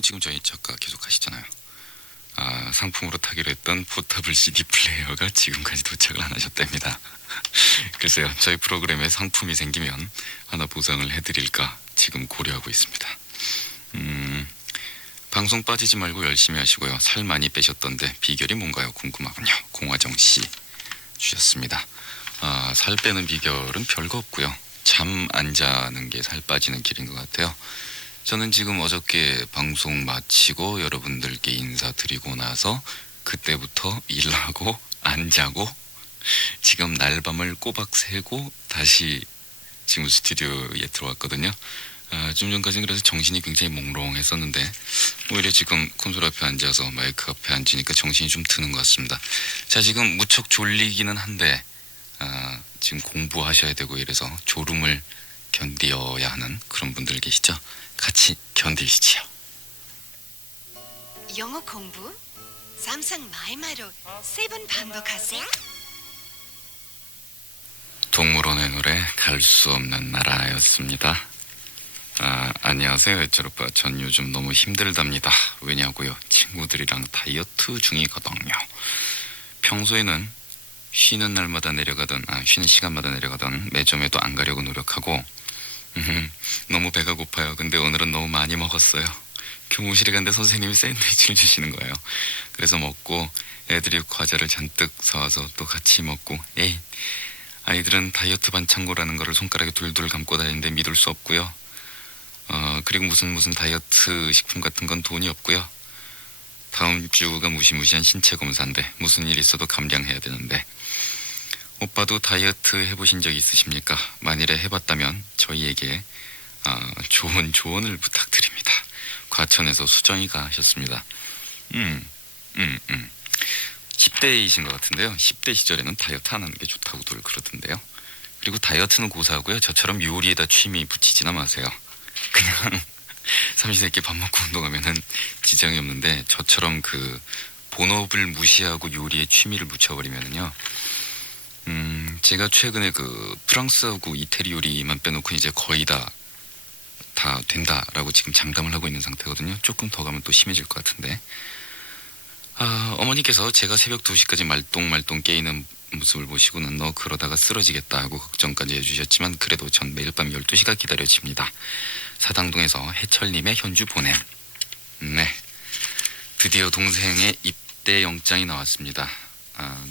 지금 저희 작가 계속 하시잖아요. 상품으로 타기로 했던 포터블 CD 플레이어가 지금까지 도착을 안 하셨답니다. 글쎄요, 저희 프로그램에 상품이 생기면 하나 보상을 해드릴까 지금 고려하고 있습니다. 방송 빠지지 말고 열심히 하시고요. 살 많이 빼셨던데 비결이 뭔가요? 궁금하군요. 공화정 씨 주셨습니다. 살 빼는 비결은 별거 없고요. 잠 안 자는 게 살 빠지는 길인 것 같아요. 저는 지금 어저께 방송 마치고 여러분들께 인사드리고 나서 그때부터 일하고 안 자고 지금 날밤을 꼬박 새고 다시 지금 스튜디오에 들어왔거든요. 좀 전까지는 그래서 정신이 굉장히 몽롱했었는데 오히려 지금 콘솔 앞에 앉아서 마이크 앞에 앉으니까 정신이 좀 드는 것 같습니다. 자, 지금 무척 졸리기는 한데 지금 공부하셔야 되고 이래서 졸음을 견디어야 하는 그런 분들 계시죠? 같이 견디시지요. 영어 공부? 상상 마이마로 7 반복하세요. 동물원의 노래 갈 수 없는 나라였습니다. 안녕하세요, 애철 오빠. 전 요즘 너무 힘들답니다. 왜냐고요? 친구들이랑 다이어트 중이거든요. 평소에는 쉬는 날마다 내려가던 쉬는 시간마다 내려가던 매점에도 안 가려고 노력하고 너무 배가 고파요. 근데 오늘은 너무 많이 먹었어요. 교무실에 갔는데 선생님이 샌드위치를 주시는 거예요. 그래서 먹고 애들이 과자를 잔뜩 사와서 또 같이 먹고 아이들은 다이어트 반창고라는 거를 손가락에 둘둘 감고 다니는데 믿을 수 없고요. 그리고 무슨 다이어트 식품 같은 건 돈이 없고요. 다음 주가 무시무시한 신체 검사인데 무슨 일 있어도 감량해야 되는데 오빠도 다이어트 해보신 적 있으십니까? 만일에 해봤다면 저희에게 좋은 조언을 부탁드립니다. 과천에서 수정이가 하셨습니다. 10대이신 것 같은데요. 10대 시절에는 다이어트 안 하는 게 좋다고들 그러던데요. 그리고 다이어트는 고사하고요. 저처럼 요리에다 취미 붙이지나 마세요. 그냥 삼시세끼 밥 먹고 운동하면은 지장이 없는데 저처럼 그 본업을 무시하고 요리에 취미를 붙여버리면은요. 제가 최근에 그 프랑스하고 이태리 요리만 빼놓고 이제 거의 다 된다라고 지금 장담을 하고 있는 상태거든요. 조금 더 가면 또 심해질 것 같은데. 어머니께서 제가 새벽 2시까지 말똥말똥 깨이는 모습을 보시고는 너 그러다가 쓰러지겠다 하고 걱정까지 해주셨지만 그래도 전 매일 밤 12시가 기다려집니다. 사당동에서 해철님의 현주 보냄. 네, 드디어 동생의 입대 영장이 나왔습니다.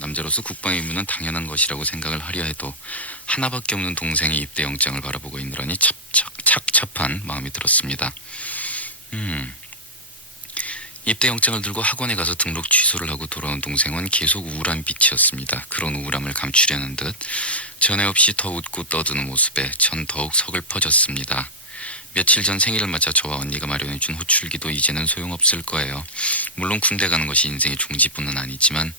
남자로서 국방 의무는 당연한 것이라고 생각을 하려 해도 하나밖에 없는 동생의 입대 영장을 바라보고 있느라니 착잡한 마음이 들었습니다. 입대 영장을 들고 학원에 가서 등록 취소를 하고 돌아온 동생은 계속 우울한 빛이었습니다. 그런 우울함을 감추려는 듯 전에 없이 더 웃고 떠드는 모습에 전 더욱 서글퍼졌습니다. 며칠 전 생일을 맞아 저와 언니가 마련해준 호출기도 이제는 소용없을 거예요. 물론 군대 가는 것이 인생의 종지부는 아니지만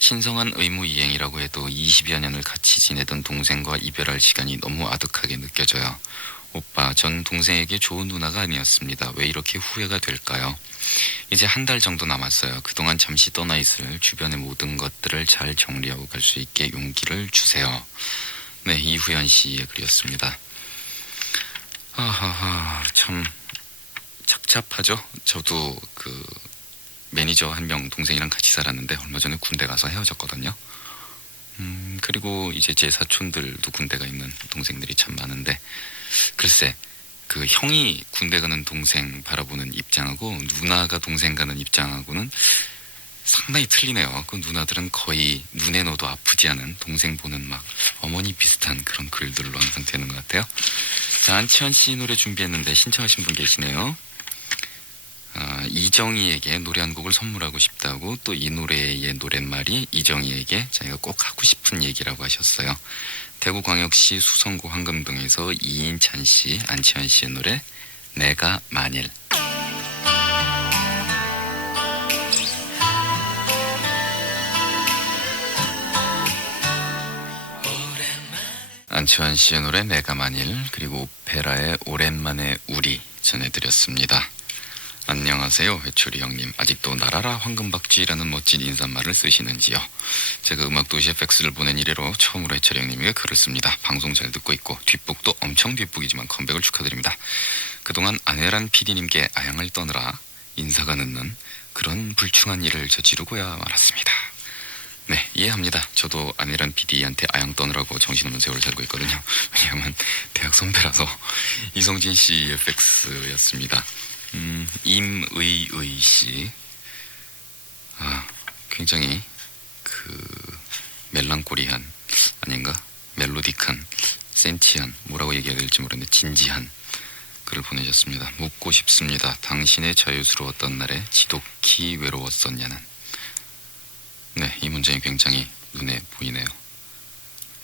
신성한 의무 이행이라고 해도 20여 년을 같이 지내던 동생과 이별할 시간이 너무 아득하게 느껴져요. 오빠, 전 동생에게 좋은 누나가 아니었습니다. 왜 이렇게 후회가 될까요? 이제 한 달 정도 남았어요. 그동안 잠시 떠나 있을 주변의 모든 것들을 잘 정리하고 갈 수 있게 용기를 주세요. 네, 이후연 씨의 글이었습니다. 참 착잡하죠? 저도 그 매니저 한 명 동생이랑 같이 살았는데 얼마 전에 군대 가서 헤어졌거든요. 그리고 이제 제 사촌들도 군대가 있는 동생들이 참 많은데 글쎄 그 형이 군대 가는 동생 바라보는 입장하고 누나가 동생 가는 입장하고는 상당히 틀리네요. 그 누나들은 거의 눈에 넣어도 아프지 않은 동생 보는 막 어머니 비슷한 그런 글들로 항상 되는 것 같아요. 자, 안치환 씨 노래 준비했는데 신청하신 분 계시네요. 이정희에게 노래 한 곡을 선물하고 싶다고 또 이 노래의 노랫말이 이정희에게 자기가 꼭 하고 싶은 얘기라고 하셨어요. 대구광역시 수성구 황금동에서 이인찬 씨, 안치환 씨의 노래 내가 만일. 안치환 씨의 노래 내가 만일 그리고 오페라의 오랜만에 우리 전해드렸습니다. 안녕하세요, 회초리 형님. 아직도 나라라 황금박쥐라는 멋진 인사말을 쓰시는지요? 제가 음악도시에 팩스를 보낸 이래로 처음으로 회초리 형님에게 글을 씁니다. 방송 잘 듣고 있고 뒷북도 엄청 뒷북이지만 컴백을 축하드립니다. 그동안 아내란 PD님께 아양을 떠느라 인사가 늦는 그런 불충한 일을 저지르고야 말았습니다. 네, 이해합니다. 저도 아내란 PD한테 아양 떠느라고 정신없는 세월을 살고 있거든요. 왜냐하면 대학 선배라서. 이성진 씨 FX였습니다. 임의의 씨. 굉장히 멜랑꼬리한, 아닌가? 멜로딕한, 센티한, 뭐라고 얘기해야 될지 모르겠는데 진지한 글을 보내셨습니다. 묻고 싶습니다. 당신의 자유스러웠던 날에 지독히 외로웠었냐는. 네, 이 문장이 굉장히 눈에 보이네요.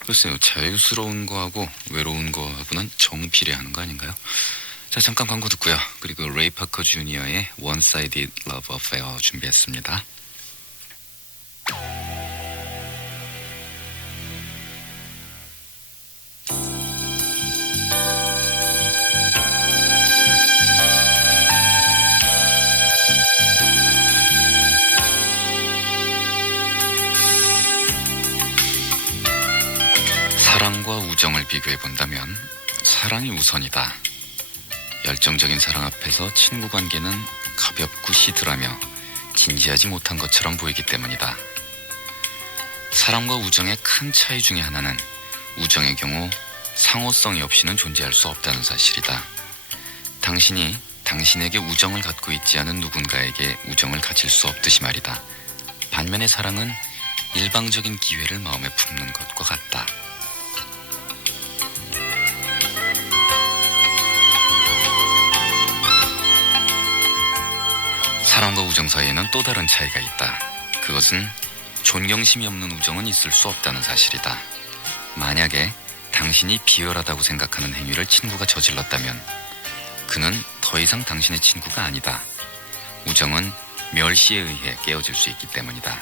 글쎄요, 자유스러운 거하고 외로운 거하고는 정비례하는 거 아닌가요? 자, 잠깐 광고 듣고요. 그리고 레이 파커 주니어의 One-Sided Love Affair 준비했습니다. 사랑과 우정을 비교해 본다면 사랑이 우선이다. 열정적인 사랑 앞에서 친구 관계는 가볍고 시들하며 진지하지 못한 것처럼 보이기 때문이다. 사랑과 우정의 큰 차이 중에 하나는 우정의 경우 상호성이 없이는 존재할 수 없다는 사실이다. 당신이 당신에게 우정을 갖고 있지 않은 누군가에게 우정을 가질 수 없듯이 말이다. 반면에 사랑은 일방적인 기회를 마음에 품는 것과 같다. 사랑과 우정 사이에는 또 다른 차이가 있다. 그것은 존경심이 없는 우정은 있을 수 없다는 사실이다. 만약에 당신이 비열하다고 생각하는 행위를 친구가 저질렀다면 그는 더 이상 당신의 친구가 아니다. 우정은 멸시에 의해 깨어질 수 있기 때문이다.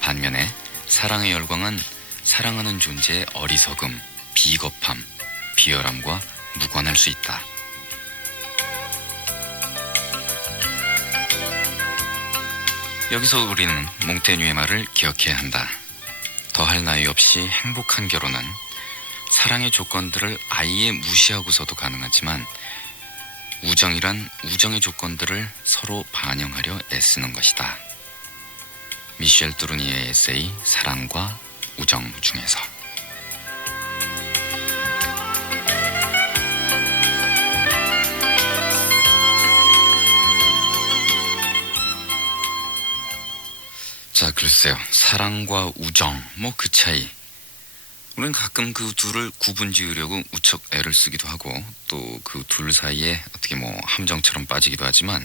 반면에 사랑의 열광은 사랑하는 존재의 어리석음, 비겁함, 비열함과 무관할 수 있다. 여기서 우리는 몽테뉴의 말을 기억해야 한다. 더할 나위 없이 행복한 결혼은 사랑의 조건들을 아예 무시하고서도 가능하지만 우정이란 우정의 조건들을 서로 반영하려 애쓰는 것이다. 미셸 뚜루니의 에세이 사랑과 우정 중에서. 자, 글쎄요. 사랑과 우정, 그 차이. 우리는 가끔 그 둘을 구분 지으려고 무척 애를 쓰기도 하고 또 그 둘 사이에 어떻게 함정처럼 빠지기도 하지만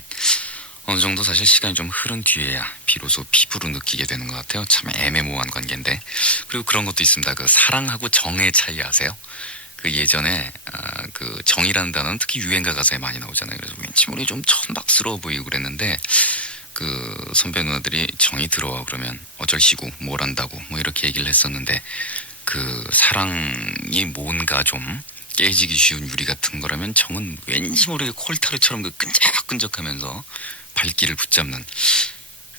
어느 정도 사실 시간이 좀 흐른 뒤에야 비로소 피부로 느끼게 되는 것 같아요. 참 애매모호한 관계인데. 그리고 그런 것도 있습니다. 그 사랑하고 정의 차이 아세요? 그 예전에 그 정이라는 단어는 특히 유행가 가사에 많이 나오잖아요. 그래서 왠지 모르게 좀 천박스러워 보이고 그랬는데 그 선배 누나들이 정이 들어와 그러면 어쩔시고 뭘 한다고 이렇게 얘기를 했었는데 그 사랑이 뭔가 좀 깨지기 쉬운 유리 같은 거라면 정은 왠지 모르게 콜타르처럼 그 끈적끈적하면서 발길을 붙잡는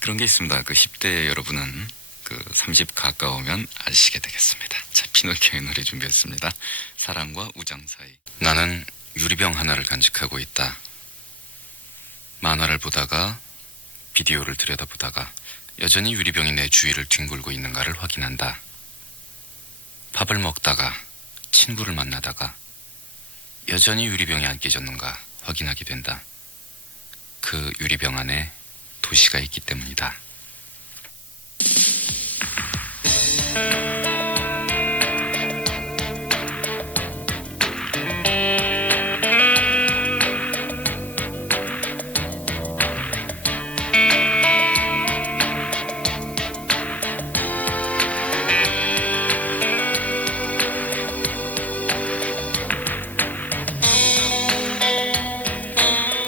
그런 게 있습니다. 그 10대 여러분은 그 30 가까우면 아시게 되겠습니다. 자, 피노키오의 노래 준비했습니다. 사랑과 우정 사이. 나는 유리병 하나를 간직하고 있다. 만화를 보다가 비디오를 들여다보다가 여전히 유리병이 내 주위를 뒹굴고 있는가를 확인한다. 밥을 먹다가 친구를 만나다가 여전히 유리병이 안 깨졌는가 확인하게 된다. 그 유리병 안에 도시가 있기 때문이다.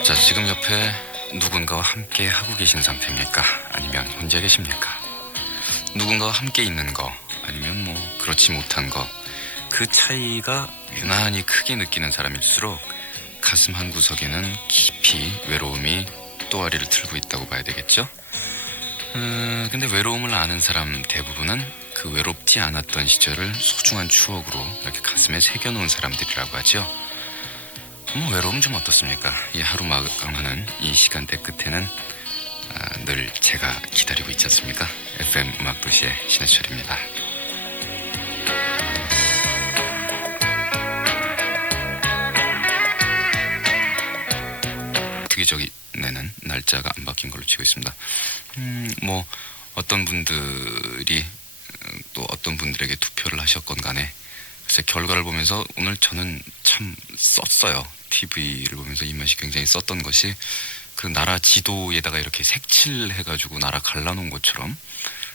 자, 지금 옆에 누군가와 함께 하고 계신 상태입니까? 아니면 혼자 계십니까? 누군가와 함께 있는 거, 아니면 그렇지 못한 거, 그 차이가 유난히 크게 느끼는 사람일수록 가슴 한구석에는 깊이 외로움이 또아리를 틀고 있다고 봐야 되겠죠? 근데 외로움을 아는 사람 대부분은 그 외롭지 않았던 시절을 소중한 추억으로 이렇게 가슴에 새겨놓은 사람들이라고 하죠. 뭐 외로움 좀 어떻습니까? 이 하루 마감하는 이 시간대 끝에는 늘 제가 기다리고 있지 않습니까? FM 음악도시의 신해철입니다. 특이적인 내는 날짜가 안 바뀐 걸로 치고 있습니다. 뭐 어떤 분들이 또 어떤 분들에게 투표를 하셨건 간에 글쎄 결과를 보면서 오늘 저는 참 썼어요. TV를 보면서 입맛이 굉장히 썼던 것이 그 나라 지도에다가 이렇게 색칠해가지고 나라 갈라놓은 것처럼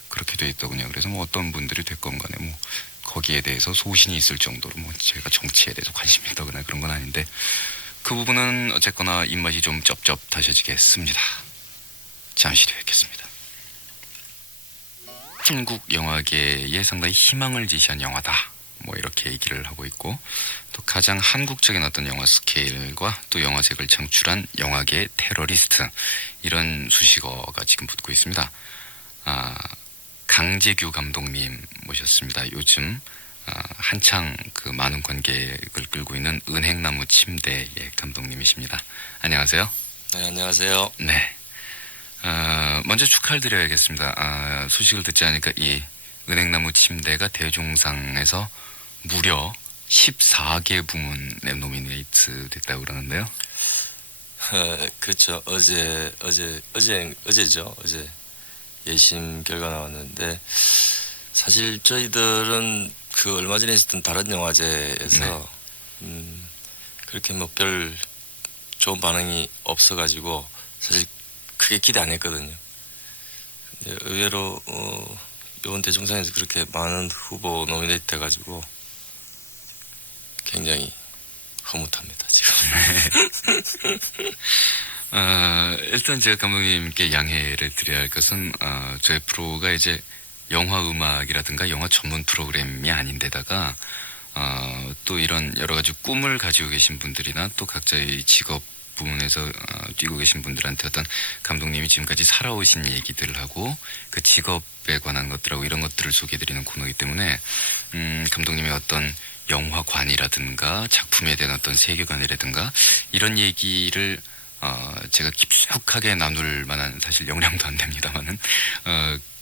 그렇게 돼 있더군요. 그래서 뭐 어떤 분들이 됐건 간에 뭐 거기에 대해서 소신이 있을 정도로 뭐 제가 정치에 대해서 관심이 있다거나 그런 건 아닌데 그 부분은 어쨌거나 입맛이 좀 쩝쩝하셔지겠습니다. 잠시 뒤에 뵙겠습니다. 한국 영화계에 상당히 희망을 지시한 영화다. 뭐 이렇게 얘기를 하고 있고 또 가장 한국적인 어떤 영화 스케일과 또 영화색을 창출한 영화계의 테러리스트 이런 수식어가 지금 붙고 있습니다. 강재규 감독님 모셨습니다. 요즘 한창 그 많은 관객을 끌고 있는 은행나무 침대의 감독님이십니다. 안녕하세요. 네, 안녕하세요. 네. 먼저 축하를 드려야겠습니다. 소식을 듣지 않으니까 이 은행나무 침대가 대종상에서 무려 14개 부문에 노미네이트 됐다고 그러는데요. 그렇죠. 어제죠. 어제 예심 결과 나왔는데 사실 저희들은 그 얼마 전에 있었던 다른 영화제에서 그렇게 뭐 별 좋은 반응이 없어가지고 사실 크게 기대 안 했거든요. 근데 의외로 이번 대종상에서 그렇게 많은 후보 노미네이트 돼가지고 굉장히 흐뭇합니다 지금. 일단 제가 감독님께 양해를 드려야 할 것은 저희 프로가 이제 영화 음악이라든가 영화 전문 프로그램이 아닌데다가 또 이런 여러 가지 꿈을 가지고 계신 분들이나 또 각자의 직업 부문에서 뛰고 계신 분들한테 어떤 감독님이 지금까지 살아오신 얘기들을 하고 그 직업에 관한 것들하고 이런 것들을 소개해드리는 코너이기 때문에 감독님의 어떤 영화관이라든가 작품에 대한 어떤 세계관이라든가 이런 얘기를 제가 깊숙하게 나눌 만한 사실 역량도 안 됩니다만은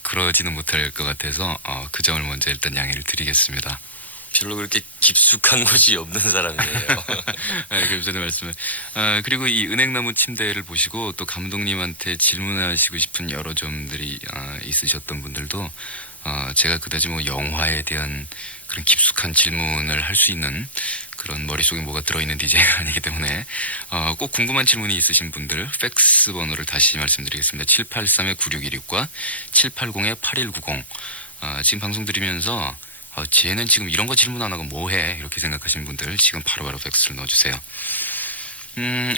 그러지는 못할 것 같아서 그 점을 먼저 일단 양해를 드리겠습니다. 별로 그렇게 깊숙한 곳이 없는 사람이에요. 그럼 전에 말씀을. 그리고 이 은행나무 침대를 보시고 또 감독님한테 질문하시고 싶은 여러 점들이 있으셨던 분들도 제가 그다지 뭐 영화에 대한 그런 깊숙한 질문을 할 수 있는 그런 머릿속에 뭐가 들어있는 DJ가 아니기 때문에 꼭 궁금한 질문이 있으신 분들 팩스 번호를 다시 말씀드리겠습니다. 783-9616과 780-8190 지금 방송 들으면서 쟤는 지금 이런 거 질문 안 하고 뭐해 이렇게 생각하시는 분들 지금 바로바로 팩스를 넣어주세요.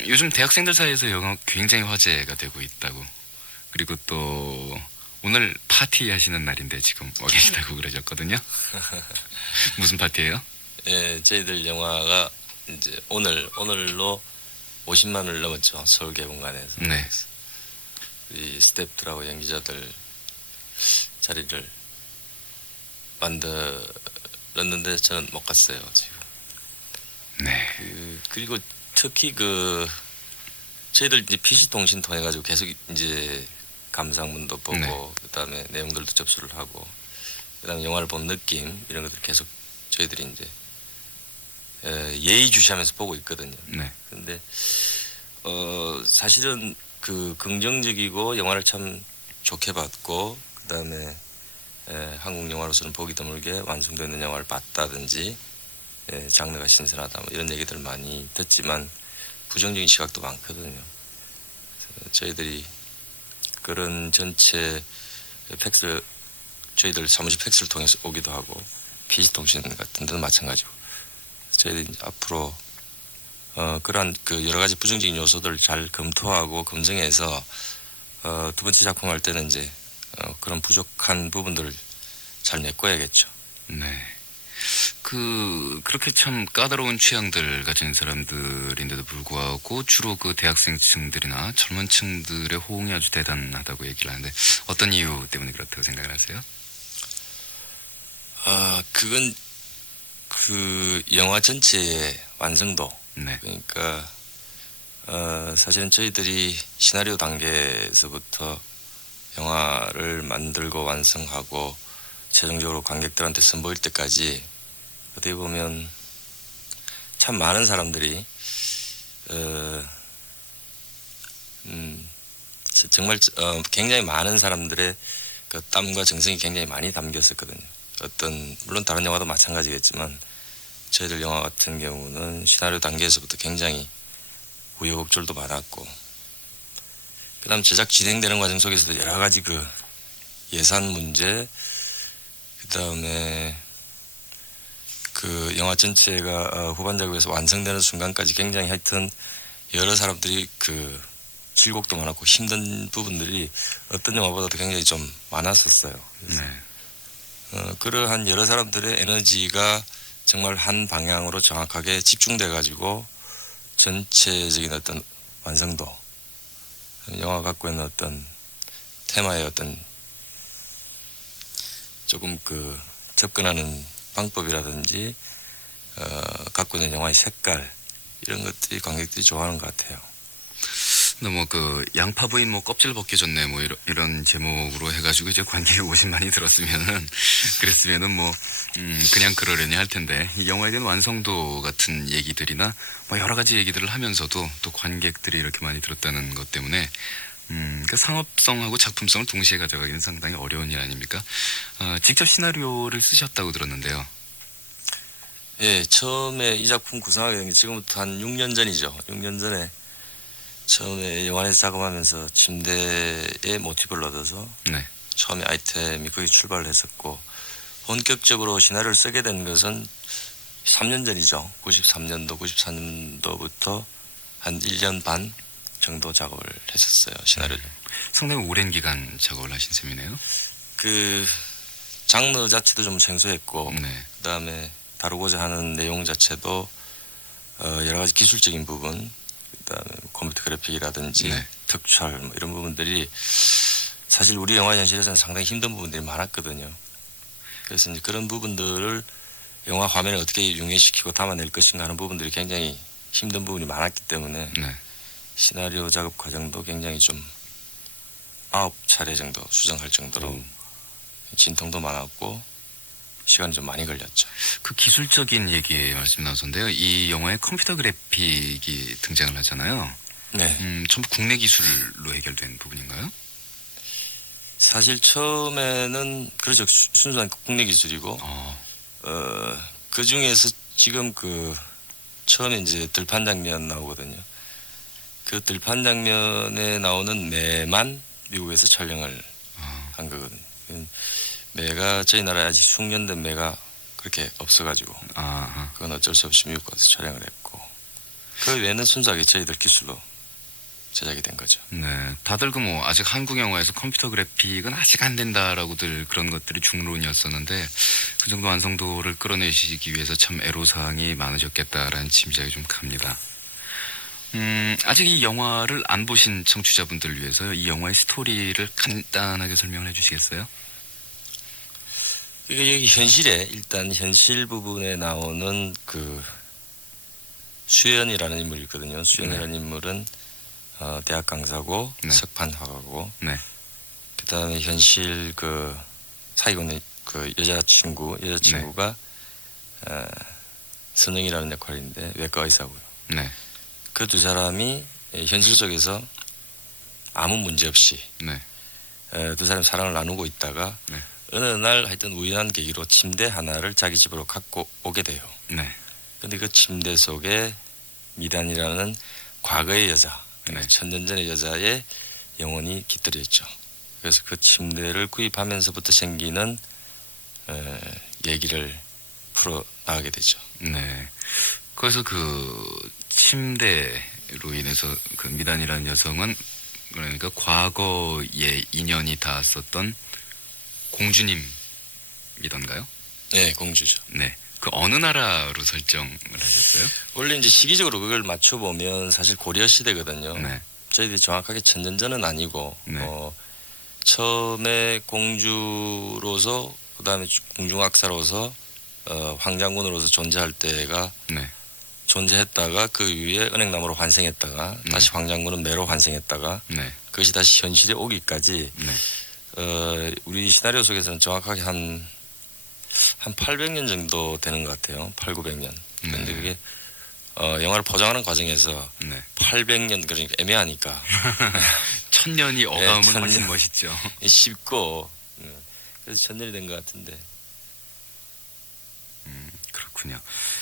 요즘 대학생들 사이에서 영화 굉장히 화제가 되고 있다고 그리고 또 오늘 파티 하시는 날인데 지금 와 계시다고 그러셨거든요. 무슨 파티예요? 예, 저희들 영화가 이제 오늘로 50만을 넘었죠. 서울 개봉관에서. 네. 이 스태프들하고 연기자들 자리를 만들었는데 저는 못 갔어요, 지금. 네. 그리고 특히 저희들 이제 PC통신 통해가지고 계속 이제 감상문도 보고, 네. 그 다음에 내용들도 접수를 하고, 그 다음에 영화를 본 느낌, 이런 것들 계속 저희들이 이제 예의주시하면서 보고 있거든요. 네. 근데, 사실은 그 긍정적이고 영화를 참 좋게 봤고, 그 다음에 한국 영화로서는 보기 드물게 완성되는 영화를 봤다든지, 장르가 신선하다, 뭐 이런 얘기들 많이 듣지만, 부정적인 시각도 많거든요. 저희들이 그런 전체 팩스, 저희들 사무실 팩스를 통해서 오기도 하고, PC통신 같은 데는 마찬가지고, 저희들이 앞으로 그러한 그 여러 가지 부정적인 요소들을 잘 검토하고 검증해서 두 번째 작품 할 때는 이제 그런 부족한 부분들을 잘 메꿔야겠죠. 네. 그렇게 참 까다로운 취향들 가진 사람들인데도 불구하고 주로 그 대학생층들이나 젊은 층들의 호응이 아주 대단하다고 얘기를 하는데 어떤 이유 때문에 그렇다고 생각을 하세요? 그건 그 영화 전체의 완성도, 네. 그러니까 사실은 저희들이 시나리오 단계에서부터 영화를 만들고 완성하고 최종적으로 관객들한테 선보일 때까지 어떻게 보면 참 많은 사람들이 정말 굉장히 많은 사람들의 그 땀과 정성이 굉장히 많이 담겼었거든요. 물론 다른 영화도 마찬가지겠지만 저희들 영화 같은 경우는 시나리오 단계에서부터 굉장히 우여곡절도 많았고, 그다음 제작 진행되는 과정 속에서도 여러 가지 그 예산 문제, 그다음에 그 영화 전체가 후반 작업에서 완성되는 순간까지 굉장히 하여튼 여러 사람들이 그 질곡도 많았고 힘든 부분들이 어떤 영화보다도 굉장히 좀 많았었어요. 네. 그러한 여러 사람들의 에너지가 정말 한 방향으로 정확하게 집중돼 가지고 전체적인 어떤 완성도, 영화가 갖고 있는 어떤 테마의 어떤 조금 그 접근하는 방법이라든지 갖고 있는 영화의 색깔, 이런 것들이 관객들이 좋아하는 것 같아요. 근데 뭐 그 양파 부인 뭐 껍질 벗겨졌네 뭐 이런 제목으로 해가지고 이제 관객이 50만이 들었으면은 그랬으면은 뭐 그냥 그러려니 할 텐데, 이 영화에 대한 완성도 같은 얘기들이나 뭐 여러 가지 얘기들을 하면서도 또 관객들이 이렇게 많이 들었다는 것 때문에 그 상업성하고 작품성을 동시에 가져가기는 상당히 어려운 일 아닙니까? 직접 시나리오를 쓰셨다고 들었는데요. 예, 처음에 이 작품 구상하게 된 게 지금부터 한 6년 전이죠. 6년 전에 처음에 영화에서 작업하면서 침대에 모티브를 얻어서 네. 처음에 아이템이 거기 출발을 했었고, 본격적으로 시나리오를 쓰게 된 것은 3년 전이죠. 93년도부터 한 1년 반 정도 작업을 했었어요. 시나리오를. 상당히 오랜 기간 작업을 하신 셈이네요. 그 장르 자체도 좀 생소했고, 네. 그다음에 다루고자 하는 내용 자체도 여러 가지 기술적인 부분, 그다음에 컴퓨터 그래픽이라든지 네. 특촬 뭐 이런 부분들이 사실 우리 영화 현실에서는 상당히 힘든 부분들이 많았거든요. 그래서 이제 그런 부분들을 영화 화면에 어떻게 융해시키고 담아낼 것인가 하는 부분들이 굉장히 힘든 부분이 많았기 때문에 네. 시나리오 작업 과정도 굉장히 좀 9차례 정도 수정할 정도로 진통도 많았고 시간이 좀 많이 걸렸죠. 그 기술적인 얘기 말씀 나왔었는데요. 이 영화에 컴퓨터 그래픽이 등장을 하잖아요. 네. 전부 국내 기술로 해결된 부분인가요? 사실 처음에는 그렇죠. 순수한 국내 기술이고 그 중에서 지금 그 처음에 이제 들판 장면 나오거든요. 그 들판 장면에 나오는 매만 미국에서 촬영을 한 거거든요. 매가 저희 나라에 아직 숙련된 매가 그렇게 없어가지고 그건 어쩔 수 없이 미국 가서 촬영을 했고, 그 외에는 순수하게 저희들 기술로 제작이 된 거죠. 네. 다들 그 뭐 아직 한국 영화에서 컴퓨터 그래픽은 아직 안 된다라고들 그런 것들이 중론이었었는데, 그 정도 완성도를 끌어내시기 위해서 참 애로사항이 많으셨겠다라는 짐작이 좀 갑니다. 아직 이 영화를 안 보신 청취자분들을 위해서 이 영화의 스토리를 간단하게 설명을 해주시겠어요? 이게 여기 현실에 일단 현실 부분에 나오는 그 수연이라는 인물이 있거든요. 수연이라는 인물은 대학 강사고 네. 석판화가고, 네. 그다음에 현실 그 사귀고 있는 그 여자친구가 선영이라는 역할인데 외과 의사고요. 네. 그 두 사람이 현실 속에서 아무 문제 없이 네. 두 사람 사랑을 나누고 있다가 네. 어느 날 하여튼 우연한 계기로 침대 하나를 자기 집으로 갖고 오게 돼요. 네. 근데 그 침대 속에 미단이라는 과거의 여자, 네. 천년 전의 여자의 영혼이 깃들여 있죠. 그래서 그 침대를 구입하면서부터 생기는 얘기를 풀어 나가게 되죠. 네. 그래서 그 침대로 인해서 그 미단이라는 여성은 그러니까 과거에 인연이 닿았었던 공주님이던가요? 네, 공주죠. 네. 그 어느 나라로 설정을 하셨어요? 원래 이제 시기적으로 그걸 맞춰보면 사실 고려 시대거든요. 네. 저희들이 정확하게 천년전은 아니고 네. 처음에 공주로서, 그다음에 공중학사로서 황장군으로서 존재할 때가 네. 존재했다가 그 위에 은행나무로 환생했다가 다시 황장군은 매로 환생했다가 네. 그것이 다시 현실에 오기까지 네. 우리 시나리오 속에서는 정확하게 한 800년 정도 되는 것 같아요. 800~900년. 그런데 그게 영화를 포장하는 과정에서 네. 800년 그러니까 애매하니까 1000년이 어감은 네, 훨씬 1000년. 멋있죠. 쉽고 그래서 1000년이 된 것 같은데. 그렇군요.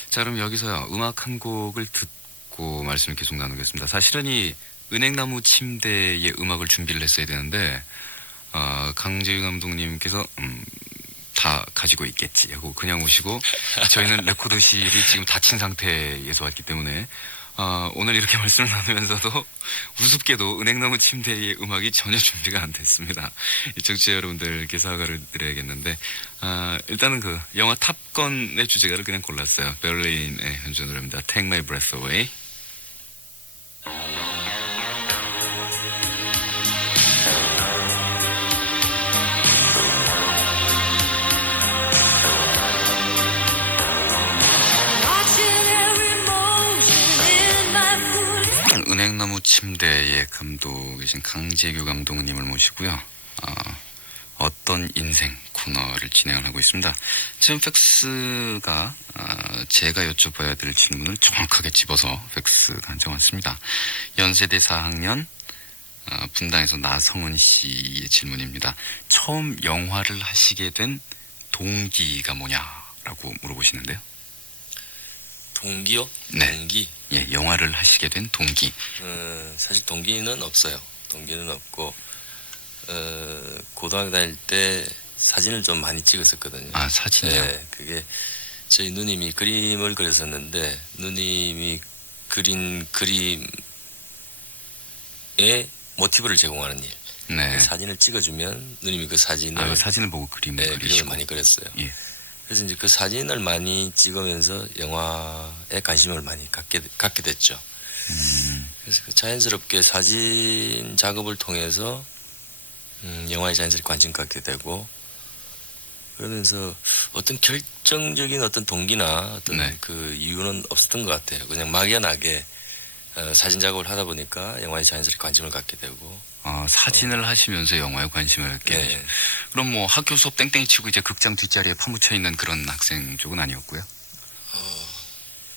자, 그럼 여기서요. 음악 한 곡을 듣고 말씀을 계속 나누겠습니다. 사실은 이 은행나무 침대의 음악을 준비를 했어야 되는데 강재유 감독님께서 다 가지고 있겠지 하고 그냥 오시고 저희는 레코드실이 지금 닫힌 상태에서 왔기 때문에 오늘 이렇게 말씀을 나누면서도 우습게도 은행나무 침대의 음악이 전혀 준비가 안 됐습니다. 청취자 여러분들께 사과를 드려야겠는데 일단은 그 영화 탑건의 주제가를 그냥 골랐어요. 베를린의 현주 노래입니다. Take My Breath Away. 은행나무 침대의 감독이신 강재규 감독님을 모시고요. 어떤 인생 코너를 진행을 하고 있습니다. 지금 팩스가 제가 여쭤봐야 될 질문을 정확하게 집어서 팩스가 한정왔습니다. 연세대 4학년 분당에서 나성은 씨의 질문입니다. 처음 영화를 하시게 된 동기가 뭐냐라고 물어보시는데요. 동기요? 네. 동기? 예, 영화를 하시게 된 동기. 사실 동기는 없어요. 동기는 없고 고등학교 다닐 때 사진을 좀 많이 찍었었거든요. 아, 사진이요? 네, 그게 저희 누님이 그림을 그렸었는데 누님이 그린 그림에 모티브를 제공하는 일. 네. 사진을 찍어주면 누님이 그 사진을 그 사진을 보고 그림을 그림을 그리시고. 많이 그렸어요. 예. 그래서 이제 그 사진을 많이 찍으면서 영화에 관심을 많이 갖게 됐죠. 그래서 그 자연스럽게 사진 작업을 통해서 영화에 자연스럽게 관심 갖게 되고 그러면서 어떤 결정적인 어떤 동기나 어떤 네. 그 이유는 없었던 것 같아요. 그냥 막연하게 사진 작업을 하다 보니까 영화에 자연스럽게 관심을 갖게 되고 사진을 하시면서 영화에 관심을 갖게 네. 되죠. 그럼 뭐 학교 수업 땡땡이 치고 이제 극장 뒷자리에 파묻혀 있는 그런 학생 쪽은 아니었고요.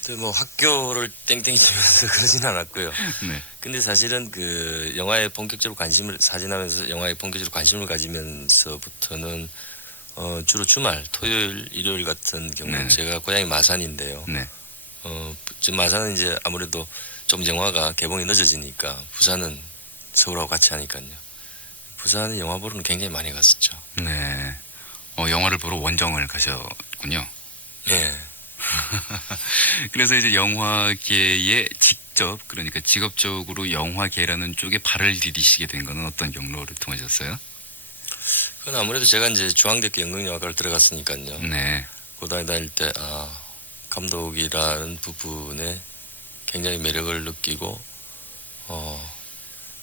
근데 뭐 학교를 땡땡이 치면서 그러진 않았고요. 네. 근데 사실은 그 영화에 본격적으로 사진하면서 영화에 본격적으로 관심을 가지면서부터는 주로 주말, 토요일, 일요일 같은 경우는 네. 제가 고향이 마산인데요. 네. 지금 마산은 이제 아무래도 좀 영화가 개봉이 늦어지니까 부산은 서울하고 같이 하니까요. 부산에 영화 보러는 굉장히 많이 갔었죠. 네. 영화를 보러 원정을 가셨군요. 예. 그래서 이제 영화계에 직접 그러니까 직업적으로 영화계라는 쪽에 발을 디디시게 된 거는 어떤 경로를 통하셨어요? 그건 아무래도 제가 이제 중앙대학교 연극영화과를 들어갔으니까요. 네. 고등학교 다닐 때 감독이라는 부분에 굉장히 매력을 느끼고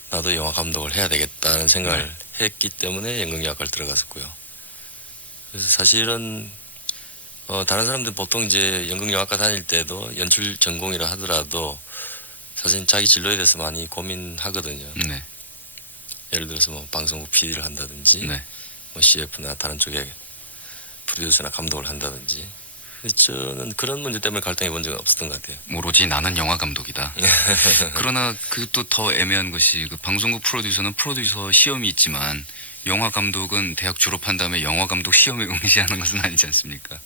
나도 영화 감독을 해야 되겠다는 생각을 했기 때문에 연극영화과를 들어갔었고요. 그래서 사실은 다른 사람들 보통 이제 연극영화과 다닐 때도 연출 전공이라 하더라도 사실 자기 진로에 대해서 많이 고민하거든요. 네. 예를 들어서 뭐 방송국 PD를 한다든지 네. 뭐 CF나 다른 쪽에 프로듀서나 감독을 한다든지. 저는 그런 문제 때문에 갈등해 본 적은 없었던 것 같아요. 오로지 나는 영화 감독이다. 그러나 그 또 더 애매한 것이 그 방송국 프로듀서는 프로듀서 시험이 있지만 영화 감독은 대학 졸업한 다음에 영화 감독 시험에 응시하는 것은 아니지 않습니까?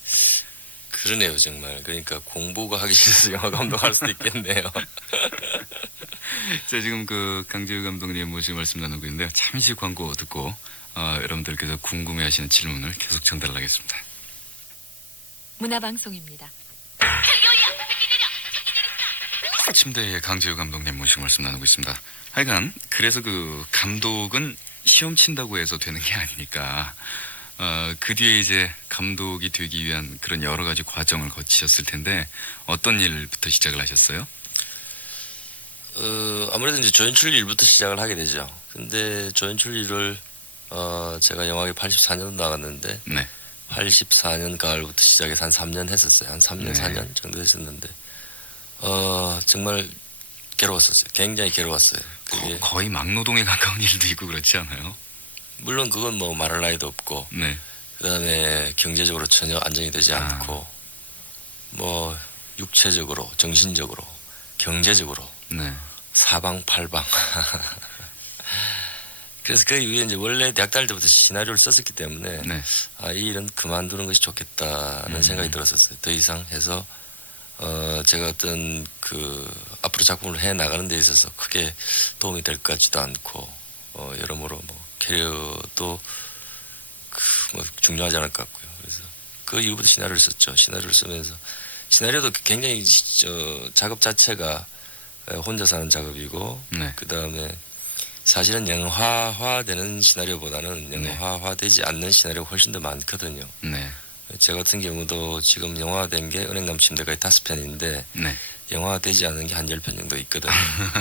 그러네요, 정말. 그러니까 공부가 하기 싫어서 영화 감독할 수도 있겠네요. 자, 지금 그 강재우 감독님 모시고 말씀 나누고 있는데요. 잠시 광고 듣고 여러분들께서 궁금해하시는 질문을 계속 전달하겠습니다. 문화방송입니다. 침대의 강재우 감독님 모시고 말씀 나누고 있습니다. 하여간 그래서 그 감독은 시험 친다고 해서 되는 게 아니니까 그 뒤에 이제 감독이 되기 위한 그런 여러 가지 과정을 거치셨을 텐데 어떤 일부터 시작을 하셨어요? 아무래도 이제 조연출 일부터 시작을 하게 되죠. 근데 조연출 일을 제가 영화계 84년 나갔는데 네. 84년 가을부터 시작해서 한 3년 했었어요. 한 3년, 네. 4년 정도 했었는데 정말 괴로웠었어요. 굉장히 괴로웠어요. 그게 거의 막노동에 가까운 일도 있고 그렇지 않아요? 물론 그건 뭐 말할 나위도 없고 네. 그다음에 경제적으로 전혀 안정이 되지 아. 않고 뭐 육체적으로 정신적으로 경제적으로 네. 사방팔방 그래서 그 이후에 이제 원래 대학 다닐 때부터 시나리오를 썼었기 때문에 네. 이 일은 그만두는 것이 좋겠다는 생각이 들었었어요. 더 이상 해서 제가 어떤 앞으로 작품을 해 나가는 데 있어서 크게 도움이 될 것 같지도 않고 여러모로 뭐 캐리어도 뭐 중요하지 않을 것 같고요. 그래서 그 이후부터 시나리오를 썼죠. 시나리오를 쓰면서 시나리오도 굉장히 작업 자체가 혼자 사는 작업이고 네. 그 다음에 사실은 영화화되는 시나리오보다는 네. 영화화되지 않는 시나리오가 훨씬 더 많거든요. 네. 제 같은 경우도 지금 영화화된 게 은행나무 침대까지 5편인데 네. 영화화되지 않은 게 한 10편 정도 있거든요.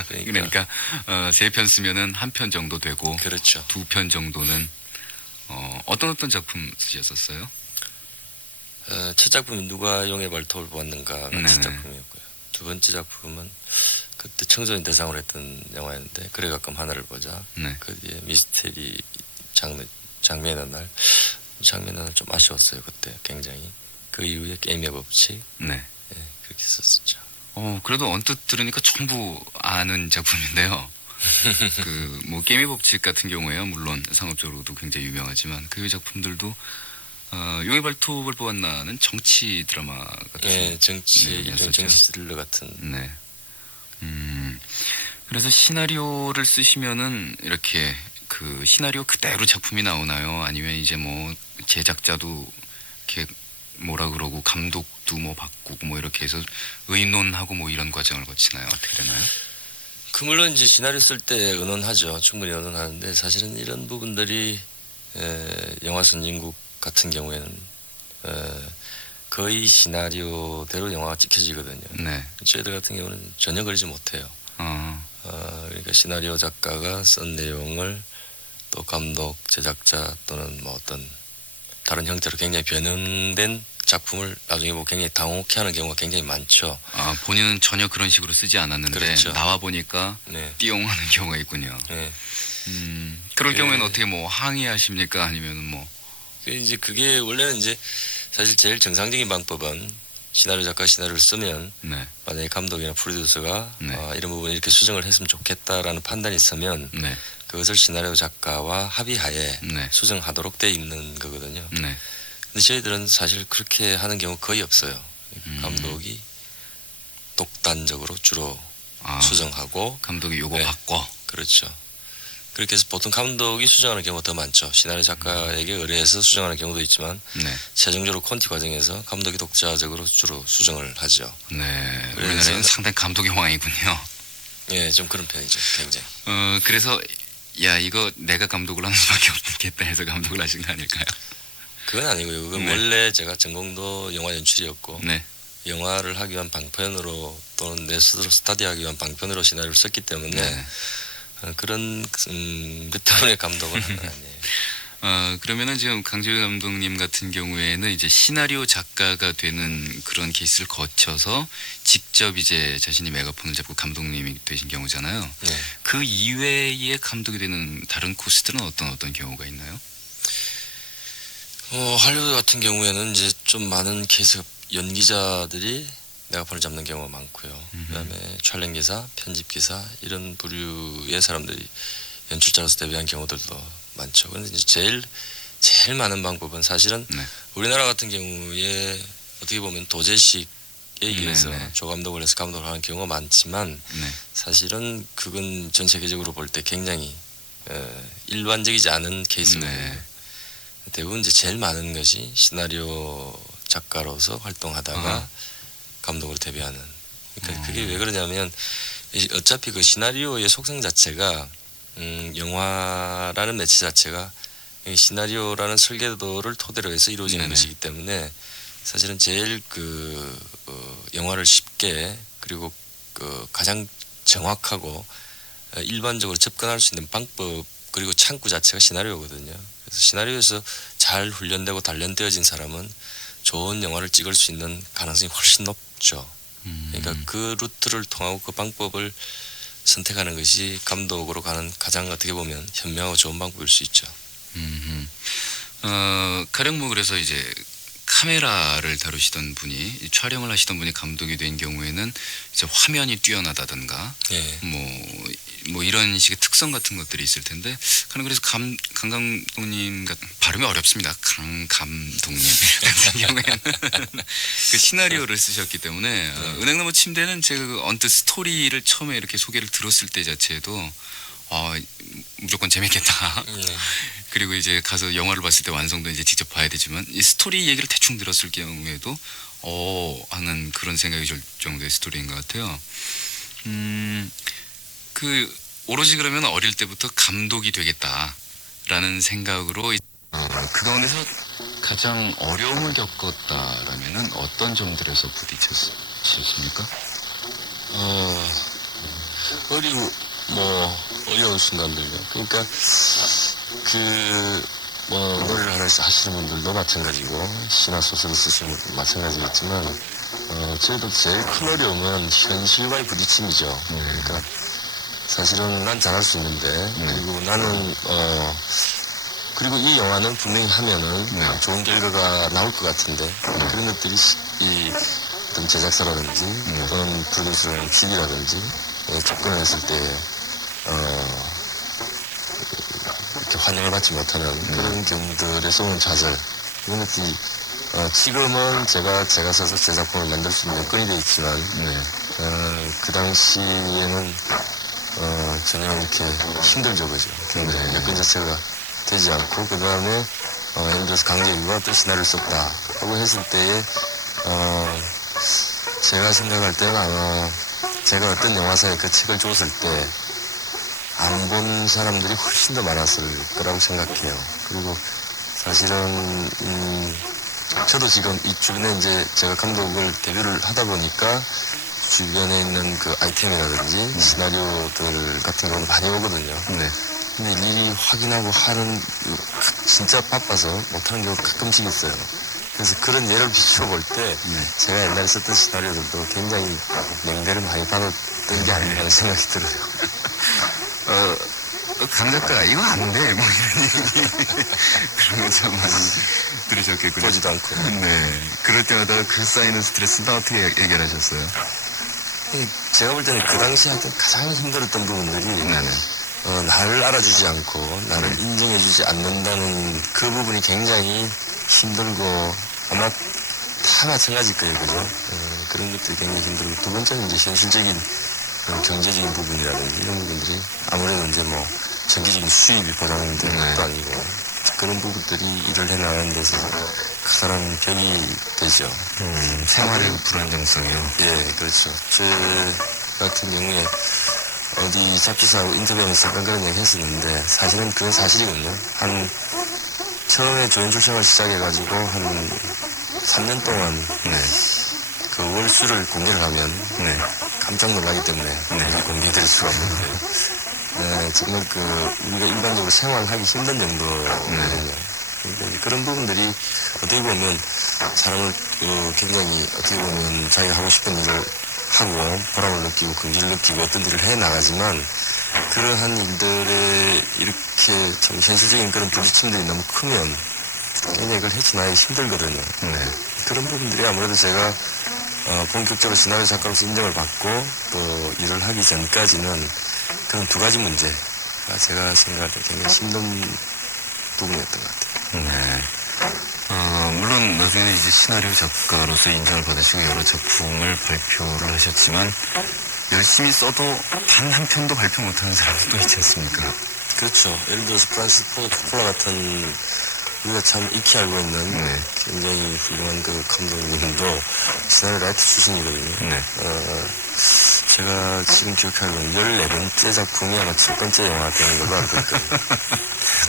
그러니까 3편 쓰면은 1편 정도 되고 그렇죠. 2편 정도는 어떤 작품 쓰셨었어요? 첫 작품이 누가 용의 발톱을 보았는가 같은 네네. 작품이었고요. 두 번째 작품은 그때 청소년 대상으로 했던 영화였는데 그래 가끔 하나를 보자. 네. 그 뒤에 미스테리 장면의 날 좀 아쉬웠어요. 그때 굉장히. 그 이후에 게임의 법칙 네. 그렇게 썼었죠. 그래도 언뜻 들으니까 전부 아는 작품인데요. 뭐 게임의 법칙 같은 경우에요. 물론 상업적으로도 굉장히 유명하지만 그 작품들도 용의 발톱을 보았나는 정치 드라마 같은. 예, 정치 네, 일종 였었죠. 정치 스릴러 같은. 네. 그래서 시나리오를 쓰시면은 이렇게 그 시나리오 그대로 작품이 나오나요? 아니면 이제 뭐 제작자도 이렇게 뭐라 그러고 감독도 뭐 바꾸고 뭐 이렇게 해서 의논하고 뭐 이런 과정을 거치나요? 어떻게 되나요? 물론 이제 시나리오 쓸 때 의논하죠. 충분히 의논하는데 사실은 이런 부분들이 영화 선진국 같은 경우에는 거의 시나리오대로 영화가 찍혀지거든요. 네. 저희들 같은 경우는 전혀 그러지 못해요. 그러니까 시나리오 작가가 쓴 내용을 또 감독, 제작자 또는 뭐 어떤 다른 형태로 굉장히 변형된 작품을 나중에 보고 굉장히 당혹해하는 경우가 굉장히 많죠. 본인은 전혀 그런 식으로 쓰지 않았는데 그렇죠. 나와 보니까 네. 띠용하는 경우가 있군요. 네. 그럴 네. 경우에는 어떻게 뭐 항의하십니까? 아니면 뭐 이제 그게 원래는 이제 사실 제일 정상적인 방법은 시나리오 작가 시나리오를 쓰면 네. 만약에 감독이나 프로듀서가 네. 이런 부분을 이렇게 수정을 했으면 좋겠다라는 판단이 있으면 네. 그것을 시나리오 작가와 합의하에 네. 수정하도록 돼 있는 거거든요. 네. 근데 저희들은 사실 그렇게 하는 경우 거의 없어요. 감독이 독단적으로 주로 수정하고 감독이 요거 네. 바꿔. 그렇죠. 그렇게 해서 보통 감독이 수정하는 경우가 더 많죠. 시나리오 작가에게 의뢰해서 수정하는 경우도 있지만 네. 최종적으로 콘티 과정에서 감독이 독자적으로 주로 수정을 하죠. 네. 그래서- 우리나라에는 상당히 감독의 왕이군요. 예, 좀 그런 편이죠. 굉장히. 그래서 야 이거 내가 감독을 하는 수밖에 없겠다 해서 감독을 하신 거 아닐까요? 그건 아니고요. 그건 네. 원래 제가 전공도 영화 연출이었고 네. 영화를 하기 위한 방편으로 또는 내 스스로 스타디하기 위한 방편으로 시나리오를 썼기 때문에 네. 그런 것 때문에 감독을 하는 건 아니에요. 그러면은 지금 강재규 감독님 같은 경우에는 이제 시나리오 작가가 되는 그런 케이스를 거쳐서 직접 이제 자신이 메가폰을 잡고 감독님이 되신 경우잖아요. 네. 그 이외에 감독이 되는 다른 코스들은 어떤 경우가 있나요? 할리우드 같은 경우에는 이제 좀 많은 케이스가 연기자들이 메가폰을 잡는 경우가 많고요. 그다음에 촬영 기사, 편집 기사 이런 부류의 사람들이 연출자로서 데뷔한 경우들도 많죠. 그런데 이제 제일 많은 방법은 사실은 네. 우리나라 같은 경우에 어떻게 보면 도제식에 의해서 네네. 조감독을 해서 감독을 하는 경우가 많지만 네. 사실은 그건 전 세계적으로 볼 때 굉장히 일반적이지 않은 케이스거든요. 네. 대부분 이제 제일 많은 것이 시나리오 작가로서 활동하다가 감독으로 데뷔하는. 그러니까 그게 왜 그러냐면 어차피 그 시나리오의 속성 자체가 영화라는 매체 자체가 이 시나리오라는 설계도를 토대로 해서 이루어지는 네네. 것이기 때문에 사실은 제일 영화를 쉽게 그리고 가장 정확하고 일반적으로 접근할 수 있는 방법 그리고 창구 자체가 시나리오거든요. 그래서 시나리오에서 잘 훈련되고 단련되어진 사람은 좋은 영화를 찍을 수 있는 가능성이 훨씬 높죠. 그러니까 그 루트를 통하고 그 방법을 선택하는 것이 감독으로 가는 가장 어떻게 보면 현명하고 좋은 방법일 수 있죠. 가령 뭐 그래서 이제 카메라를 다루시던 분이 이 촬영을 하시던 분이 감독이 된 경우에는 이제 화면이 뛰어나다든가 예. 뭐 이런 식의 특성 같은 것들이 있을 텐데 그래서 강 감독님 같은 발음이 어렵습니다. 강 감독님 같은 경우에는 그 시나리오를 쓰셨기 때문에 은행나무 침대는 제가 그 언뜻 스토리를 처음에 이렇게 소개를 들었을 때 자체도 무조건 재밌겠다. 그리고 이제 가서 영화를 봤을 때 완성도 이제 직접 봐야 되지만 이 스토리 얘기를 대충 들었을 경우에도 하는 그런 생각이 들 정도의 스토리인 것 같아요. 그 오로지 그러면 어릴 때부터 감독이 되겠다라는 생각으로 그 가운데서 가장 어려움을 겪었다라면은 어떤 점들에서 부딪혔습니까? 어려운 순간들요. 그러니까 노래를 하시는 분들도 마찬가지고 시나 소설을 쓰시는 분들도 마찬가지겠지만 저희도 제일 큰 어려움은 현실과의 부딪힘이죠. 그러니까 사실은 난 잘할 수 있는데 그리고 나는 그리고 이 영화는 분명히 하면은 좋은 결과가 나올 것 같은데 그런 것들이 어떤 제작사라든지 또는 프로듀서라는 팀이라든지 접근을 했을 때 이렇게 환영을 받지 못하는 그런 경우들에서 오는 좌절 이런 것들이 지금은 제가 써서 제 작품을 만들 수 있는 여건이 되어 있지만 그 당시에는 전혀 이렇게 힘들죠, 그죠? 여건 자체가 되지 않고 그 다음에 예를 들어서 강제유가 또 시나리오를 썼다 하고 했을 때에 제가 생각할 때는 아마 제가 어떤 영화사에 그 책을 줬을 때 안 본 사람들이 훨씬 더 많았을 거라고 생각해요. 그리고 사실은 저도 지금 이 주변에 이제 제가 감독을 데뷔를 하다 보니까 주변에 있는 그 아이템이라든지 시나리오들 같은 경우는 많이 오거든요. 근데 일일이 확인하고 하는 진짜 바빠서 못하는 경우가 가끔씩 있어요. 그래서 그런 예를 비추어 볼 때 제가 옛날에 썼던 시나리오들도 굉장히 냉대를 많이 받았던 게 아닌가 하는 생각이 들어요. 강 작가 이거 안 돼. 뭐 이런 얘기 그런 거 참 많이 들으셨겠군요. 보지도 않고. 네. 그럴 때마다 그 쌓이는 스트레스는 어떻게 해결하셨어요? 제가 볼 때는 그 당시에 하여튼 가장 힘들었던 부분들이 나를 알아주지 않고 나를 인정해주지 않는다는 그 부분이 굉장히 힘들고 아마 다 마찬가지일 거예요, 그죠? 그런 것들이 굉장히 힘들고 두 번째는 이제 현실적인 경제적인 부분이라든지 이런 부분들이 아무래도 이제 뭐 정기적인 수입이 보장되는 것도 아니고 그런 부분들이 일을 해나가는 데서 커다란 벽이 되죠. 생활의 불안정성이요. 예, 그렇죠. 제 같은 경우에 어디 잡지사하고 인터뷰하면서 잠깐 그런 얘기 했었는데 사실은 그건 사실이거든요. 처음에 조연출 생활 시작해가지고 한 3년 동안 그 월수를 공개를 하면 깜짝 놀라기 때문에 공개될 수가 없는데 정말 우리가 일반적으로 생활하기 힘든 정도거든요. 그러니까 그런 부분들이 어떻게 보면 사람을 굉장히 어떻게 보면 자기가 하고 싶은 일을 하고 보람을 느끼고 긍지를 느끼고 어떤 일을 해 나가지만 그러한 일들에 이렇게 참 현실적인 그런 부딪힘들이 너무 크면 굉장히 그걸 헤쳐나가기 힘들거든요. 그런 부분들이 아무래도 제가 본격적으로 시나리오 작가로서 인정을 받고 또 일을 하기 전까지는 그런 두 가지 문제가 제가 생각할 때 굉장히 힘든 부분이었던 것 같아요. 물론 나중에 이제 시나리오 작가로서 인정을 받으시고 여러 작품을 발표를 하셨지만 열심히 써도 단 한 편도 발표 못하는 사람도 있지 않습니까? 그렇죠. 예를 들어서 프란시스 포드 코폴라 같은 우리가 참 익히 알고 있는 굉장히 훌륭한 그 감독님도 시나리오 라이터 출신이거든요. 제가 지금 기억하기로는 14번째 작품이 아마 7번째 영화 되는 걸로 알고 있거든요.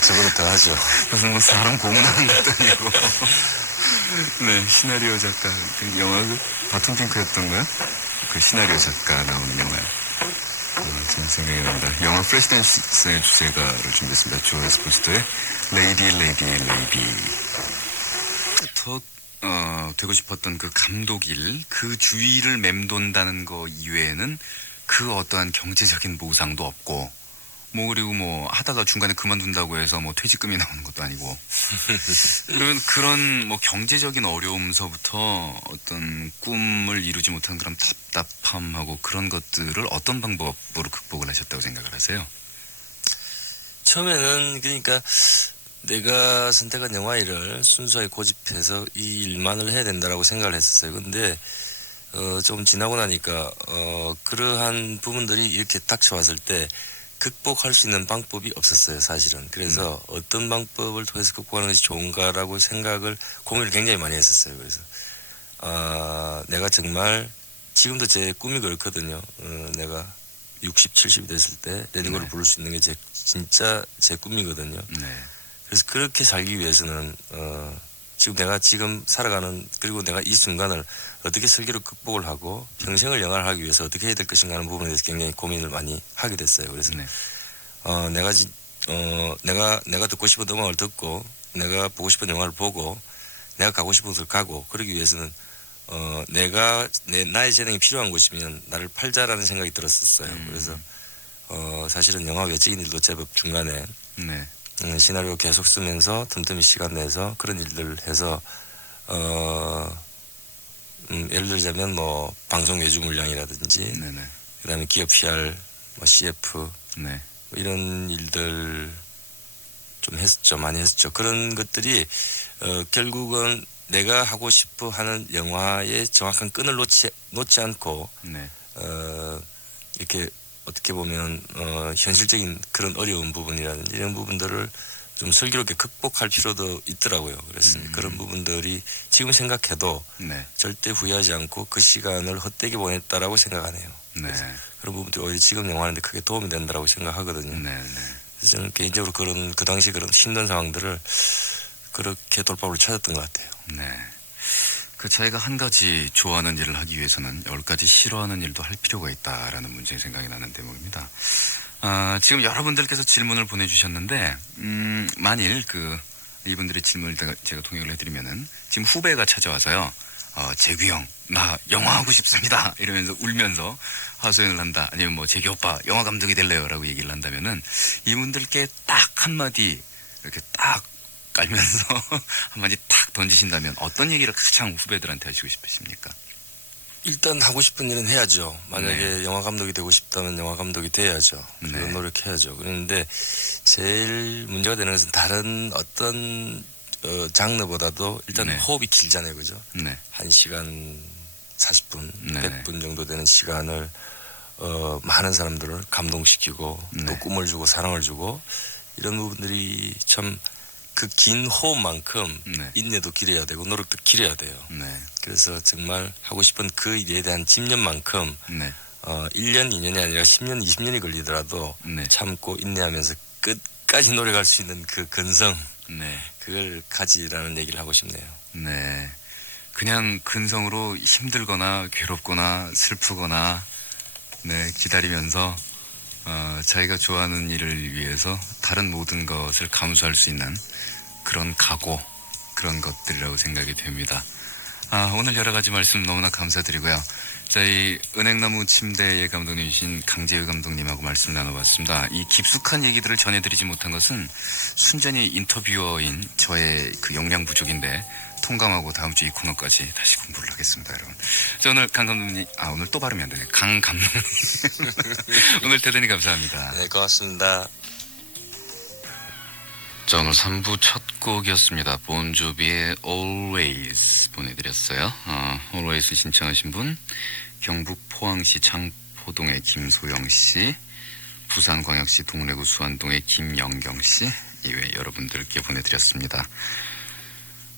저보다 더 하죠. 무슨 뭐 사람 고문하는 것도 아니고. 시나리오 작가. 그 영화 바톤 핑크였던가요? 그 시나리오 작가 나오는 영화. 지금 생각이 납니다. 영화 프레시던스의 주제가를 준비했습니다. 조 에스포스토의 레이디. 더 되고 싶었던 그 감독일 그 주위를 맴돈다는 거 이외에는 그 어떠한 경제적인 보상도 없고 뭐 그리고 뭐 하다가 중간에 그만둔다고 해서 뭐 퇴직금이 나오는 것도 아니고 그런 뭐 경제적인 어려움서부터 어떤 꿈을 이루지 못한 그런 답답함하고 그런 것들을 어떤 방법으로 극복을 하셨다고 생각을 하세요? 처음에는 그러니까 내가 선택한 영화 일을 순수하게 고집해서 이 일만을 해야 된다라고 생각을 했었어요. 근데 좀 지나고 나니까 그러한 부분들이 이렇게 닥쳐왔을 때 극복할 수 있는 방법이 없었어요, 사실은. 그래서 어떤 방법을 통해서 극복하는 것이 좋은가라고 생각을 고민을 굉장히 많이 했었어요. 그래서 내가 정말 지금도 제 꿈이 그렇거든요. 내가 60, 70이 됐을 때 레디고를 네. 부를 수 있는 게 진짜 제 꿈이거든요. 네. 그래서 그렇게 살기 위해서는 지금 내가 지금 살아가는 그리고 내가 이 순간을 어떻게 슬기로 극복을 하고 평생을 영화를 하기 위해서 어떻게 해야 될 것인가 하는 부분에 대해서 굉장히 고민을 많이 하게 됐어요. 그래서 네. 내가 듣고 싶은 음악을 듣고 내가 보고 싶은 영화를 보고 내가 가고 싶은 곳을 가고 그러기 위해서는 나의 재능이 필요한 곳이면 나를 팔자라는 생각이 들었었어요. 그래서 사실은 영화 외적인 일도 제법 중간에 네. 시나리오 계속 쓰면서 틈틈이 시간 내서 그런 일들을 해서 예를 들자면 뭐 방송 외주 물량이라든지 네네. 그다음에 기업 PR, 뭐 CF 네. 뭐 이런 일들 좀 했었죠. 많이 했었죠. 그런 것들이 결국은 내가 하고 싶어 하는 영화의 정확한 끈을 놓지 않고 네. 이렇게 어떻게 보면 현실적인 그런 어려운 부분이라든지 이런 부분들을 좀 슬기롭게 극복할 필요도 있더라고요. 그래서 그런 부분들이 지금 생각해도 네. 절대 후회하지 않고 그 시간을 헛되게 보냈다라고 생각하네요. 네. 그런 부분들이 오히려 지금 영화하는데 크게 도움이 된다라고 생각하거든요. 네. 네. 그래서 저는 개인적으로 그 당시 그런 힘든 상황들을 그렇게 돌파구를 찾았던 것 같아요. 네. 그 자기가 한 가지 좋아하는 일을 하기 위해서는 10가지 싫어하는 일도 할 필요가 있다라는 문제의 생각이 나는 대목입니다. 지금 여러분들께서 질문을 보내주셨는데, 만일 이분들의 질문을 제가 통역을 해드리면은, 지금 후배가 찾아와서요, 재규 형, 나 영화 하고 싶습니다. 이러면서 울면서 하소연을 한다. 아니면 뭐, 재규 오빠, 영화 감독이 될래요? 라고 얘기를 한다면은, 이분들께 딱 한마디, 이렇게 딱 깔면서 한마디 탁 던지신다면 어떤 얘기를 가장 후배들한테 하시고 싶으십니까? 일단 하고 싶은 일은 해야죠. 만약에 영화 감독이 되고 싶다면 영화 감독이 돼야죠. 그런 네. 노력해야죠. 그런데 제일 문제가 되는 것은 다른 어떤 장르보다도 일단 네. 호흡이 길잖아요. 그죠? 네. 1시간 40분, 네. 100분 정도 되는 시간을 많은 사람들을 감동시키고 네. 또 꿈을 주고 사랑을 주고 이런 부분들이 참 그 긴 호흡만큼 네. 인내도 길어야 되고 노력도 길어야 돼요. 네. 그래서 정말 하고 싶은 그 일에 대한 집념만큼 네. 1년, 2년이 아니라 10년, 20년이 걸리더라도 네. 참고 인내하면서 끝까지 노력할 수 있는 그 근성, 네. 그걸 가지라는 얘기를 하고 싶네요. 네. 그냥 근성으로 힘들거나 괴롭거나 슬프거나 네, 기다리면서 자기가 좋아하는 일을 위해서 다른 모든 것을 감수할 수 있는 그런 각오, 그런 것들이라고 생각이 됩니다. 오늘 여러 가지 말씀 너무나 감사드리고요. 저희 은행나무 침대의 감독님이신 강재우 감독님하고 말씀 나눠봤습니다. 이 깊숙한 얘기들을 전해드리지 못한 것은 순전히 인터뷰어인 저의 그 역량 부족인데 통감하고 다음 주 이 코너까지 다시 공부를 하겠습니다, 여러분. 자, 오늘 강 감독님, 오늘 또 발음이 안 되네. 강 감독님. 오늘 대단히 감사합니다. 네, 고맙습니다. 자, 오늘 3부 첫 곡이었습니다. 본조비의 Always 보내드렸어요. Always 신청하신 분 경북 포항시 장포동의 김소영씨, 부산광역시 동래구 수안동의 김영경씨 이외 여러분들께 보내드렸습니다.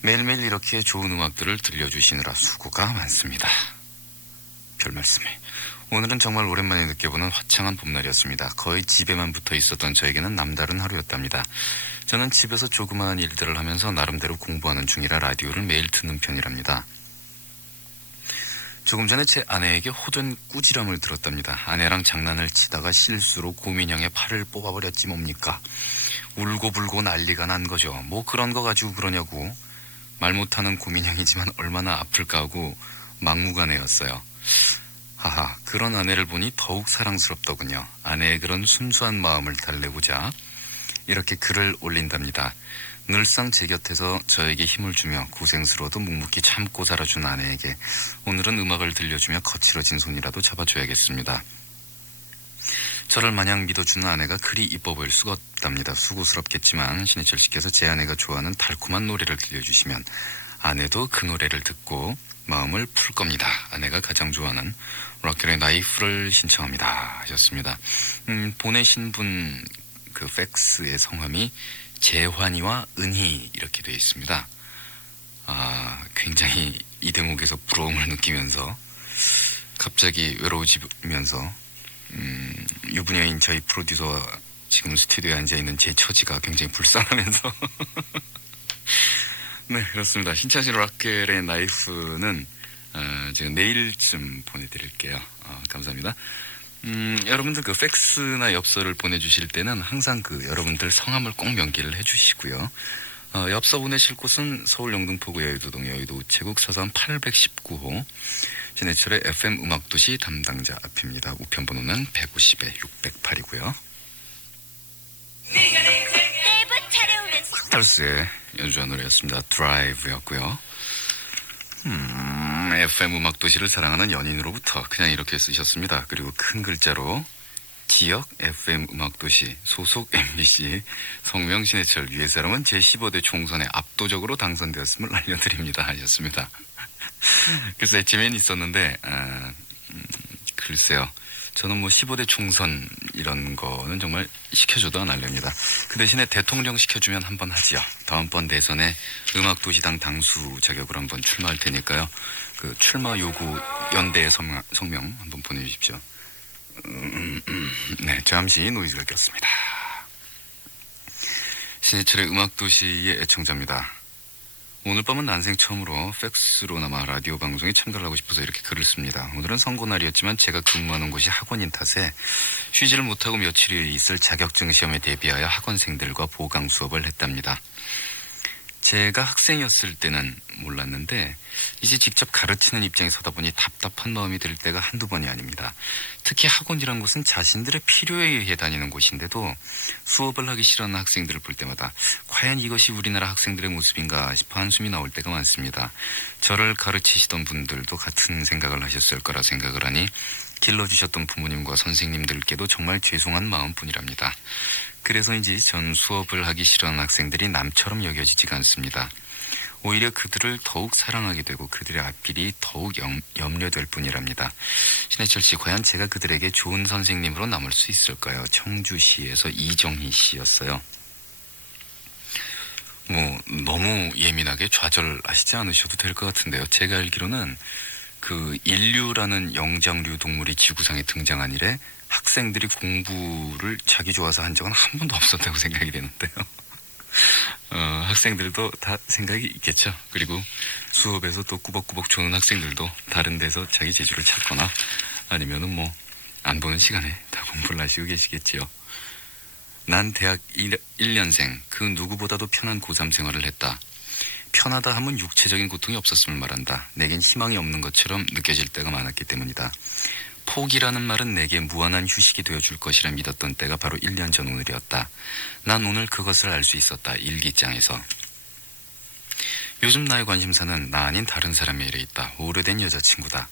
매일매일 이렇게 좋은 음악들을 들려주시느라 수고가 많습니다. 별말씀을. 오늘은 정말 오랜만에 느껴보는 화창한 봄날이었습니다. 거의 집에만 붙어 있었던 저에게는 남다른 하루였답니다. 저는 집에서 조그마한 일들을 하면서 나름대로 공부하는 중이라 라디오를 매일 듣는 편이랍니다. 조금 전에 제 아내에게 호된 꾸지람을 들었답니다. 아내랑 장난을 치다가 실수로 고민형의 팔을 뽑아버렸지 뭡니까. 울고불고 난리가 난 거죠. 뭐 그런 거 가지고 그러냐고. 말 못하는 고민형이지만 얼마나 아플까 하고 막무가내였어요. 하하, 그런 아내를 보니 더욱 사랑스럽더군요. 아내의 그런 순수한 마음을 달래고자 이렇게 글을 올린답니다. 늘상 제 곁에서 저에게 힘을 주며 고생스러워도 묵묵히 참고 살아준 아내에게 오늘은 음악을 들려주며 거칠어진 손이라도 잡아줘야겠습니다. 저를 마냥 믿어주는 아내가 그리 이뻐 보일 수가 없답니다. 수고스럽겠지만 신해철 씨께서 제 아내가 좋아하는 달콤한 노래를 들려주시면 아내도 그 노래를 듣고 마음을 풀 겁니다. 아내가 가장 좋아하는 락ker의 나이프를 신청합니다 하셨습니다. 보내신 분 그 팩스의 성함이 재환이와 은희 이렇게 되어 있습니다. 굉장히 이 대목에서 부러움을 느끼면서 갑자기 외로워지면서 유부녀인 저희 프로듀서와 지금 스튜디오에 앉아있는 제 처지가 굉장히 불쌍하면서 네, 그렇습니다. 신차시 락겔의 나이프는 제가 내일쯤 보내드릴게요. 감사합니다. 여러분들 그 팩스나 엽서를 보내주실 때는 항상 그 여러분들 성함을 꼭 명기를 해주시고요. 엽서 보내실 곳은 서울 영등포구 여의도동 여의도 우체국 서산 819호 신해철의 FM 음악도시 담당자 앞입니다. 우편번호는 150에 608이고요. 스타스의 연주한 노래였습니다. 드라이브였고요. FM 음악도시를 사랑하는 연인으로부터 그냥 이렇게 쓰셨습니다. 그리고 큰 글자로 지역 FM 음악도시 소속 MBC 성명 신해철 위의 사람은 제15대 총선에 압도적으로 당선되었음을 알려드립니다 하셨습니다. 그래서 에치맨이 있었는데 글쎄요. 저는 뭐 15대 총선 이런 거는 정말 시켜줘도 안 하렵니다. 그 대신에 대통령 시켜주면 한번 하지요. 다음번 대선에 음악도시당 당수 자격으로 한번 출마할 테니까요. 그 출마 요구 연대의 성명 한번 보내주십시오. 네, 잠시 노이즈를 꼈습니다. 신해철의 음악도시의 애청자입니다. 오늘 밤은 난생 처음으로 팩스로나마 라디오 방송에 참가를 하고 싶어서 이렇게 글을 씁니다. 오늘은 선거날이었지만 제가 근무하는 곳이 학원인 탓에 쉬지를 못하고 며칠이 있을 자격증 시험에 대비하여 학원생들과 보강 수업을 했답니다. 제가 학생이었을 때는 몰랐는데 이제 직접 가르치는 입장에 서다 보니 답답한 마음이 들 때가 한두 번이 아닙니다. 특히 학원이란 곳은 자신들의 필요에 의해 다니는 곳인데도 수업을 하기 싫어하는 학생들을 볼 때마다 과연 이것이 우리나라 학생들의 모습인가 싶어 한숨이 나올 때가 많습니다. 저를 가르치시던 분들도 같은 생각을 하셨을 거라 생각을 하니 길러주셨던 부모님과 선생님들께도 정말 죄송한 마음뿐이랍니다. 그래서인지 전 수업을 하기 싫어하는 학생들이 남처럼 여겨지지가 않습니다. 오히려 그들을 더욱 사랑하게 되고 그들의 앞길이 더욱 염려될 뿐이랍니다. 신해철 씨, 과연 제가 그들에게 좋은 선생님으로 남을 수 있을까요? 청주시에서 이정희 씨였어요. 너무 예민하게 좌절하시지 않으셔도 될 것 같은데요. 제가 알기로는 그 인류라는 영장류 동물이 지구상에 등장한 이래 학생들이 공부를 자기 좋아서 한 적은 한 번도 없었다고 생각이 되는데요. 학생들도 다 생각이 있겠죠. 그리고 수업에서 또 꾸벅꾸벅 조는 학생들도 다른 데서 자기 재주를 찾거나 아니면은 안 보는 시간에 다 공부를 하시고 계시겠지요. 난 대학 1년생, 그 누구보다도 편한 고3 생활을 했다. 편하다 하면 육체적인 고통이 없었음을 말한다. 내겐 희망이 없는 것처럼 느껴질 때가 많았기 때문이다. 포기라는 말은 내게 무한한 휴식이 되어줄 것이라 믿었던 때가 바로 1년 전 오늘이었다. 난 오늘 그것을 알 수 있었다. 일기장에서. 요즘 나의 관심사는 나 아닌 다른 사람의 일에 있다. 오래된 여자친구다.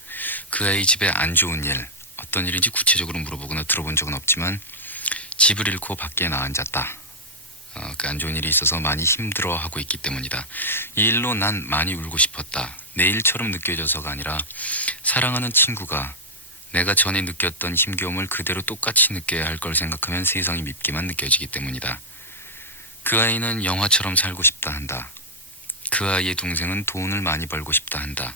그 아이 집에 안 좋은 일, 어떤 일인지 구체적으로 물어보거나 들어본 적은 없지만 집을 잃고 밖에 나앉았다. 그 안 좋은 일이 있어서 많이 힘들어하고 있기 때문이다. 이 일로 난 많이 울고 싶었다. 내 일처럼 느껴져서가 아니라 사랑하는 친구가 내가 전에 느꼈던 힘겨움을 그대로 똑같이 느껴야 할 걸 생각하면 세상이 밉기만 느껴지기 때문이다. 그 아이는 영화처럼 살고 싶다 한다. 그 아이의 동생은 돈을 많이 벌고 싶다 한다.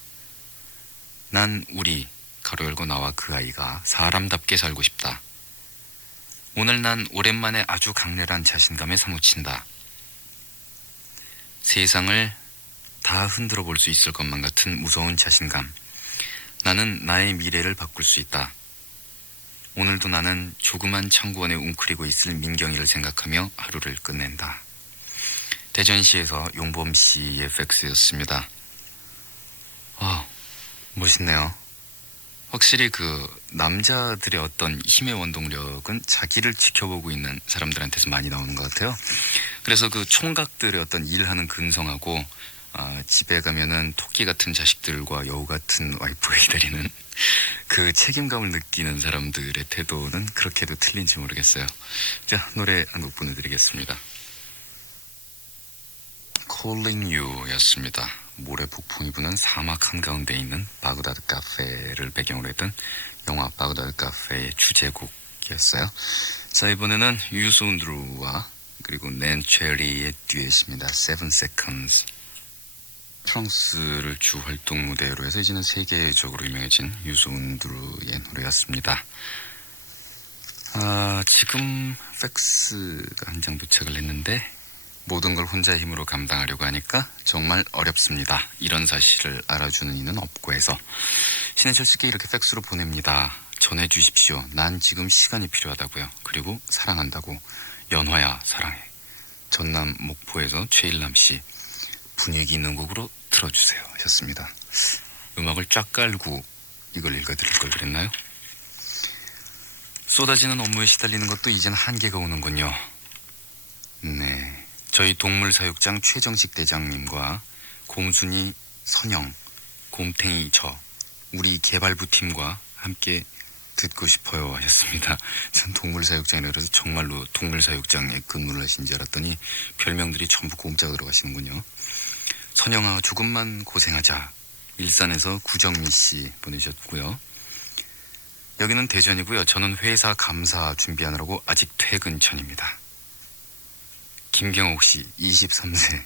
난 우리, 가로 열고 나와 그 아이가 사람답게 살고 싶다. 오늘 난 오랜만에 아주 강렬한 자신감에 사무친다. 세상을 다 흔들어 볼 수 있을 것만 같은 무서운 자신감. 나는 나의 미래를 바꿀 수 있다. 오늘도 나는 조그만 창고 안에 웅크리고 있을 민경이를 생각하며 하루를 끝낸다. 대전시에서 용범 씨의 팩스였습니다. 멋있네요. 확실히 그 남자들의 어떤 힘의 원동력은 자기를 지켜보고 있는 사람들한테서 많이 나오는 것 같아요. 그래서 그 총각들의 어떤 일하는 근성하고 집에 가면은 토끼 같은 자식들과 여우 같은 와이프가 기다리는 그 책임감을 느끼는 사람들의 태도는 그렇게도 틀린지 모르겠어요. 자, 노래 한 곡 보내드리겠습니다. Calling You 였습니다. 모래 폭풍이 부는 사막 한가운데 있는 바그다드 카페를 배경으로 했던 영화 바그다드 카페의 주제곡이었어요. 자, 이번에는 유소운드루와 그리고 낸 체리의 듀엣입니다. 7 Seconds. 프랑스를 주 활동 무대로 해서 이제는 세계적으로 유명해진 유소운드루의 노래였습니다. 지금 팩스가 한 장 도착을 했는데 모든 걸 혼자의 힘으로 감당하려고 하니까 정말 어렵습니다. 이런 사실을 알아주는 이는 없고 해서 신해철 씨께 이렇게 팩스로 보냅니다. 전해주십시오. 난 지금 시간이 필요하다고요. 그리고 사랑한다고. 연화야 사랑해. 전남 목포에서 최일남 씨. 분위기 있는 곡으로 틀어주세요 하셨습니다. 음악을 쫙 깔고 이걸 읽어드릴 걸 그랬나요? 쏟아지는 업무에 시달리는 것도 이젠 한계가 오는군요. 네, 저희 동물사육장 최정식 대장님과 곰순이 선영, 곰탱이 저, 우리 개발부 팀과 함께 듣고 싶어요 하셨습니다. 전 동물사육장이라 그래서 정말로 동물사육장에 근무를 하신 줄 알았더니 별명들이 전부 곰자가 들어가시는군요. 선영아 조금만 고생하자. 일산에서 구정미 씨 보내셨고요. 여기는 대전이고요. 저는 회사 감사 준비하느라고 아직 퇴근 전입니다. 김경옥 씨 23세.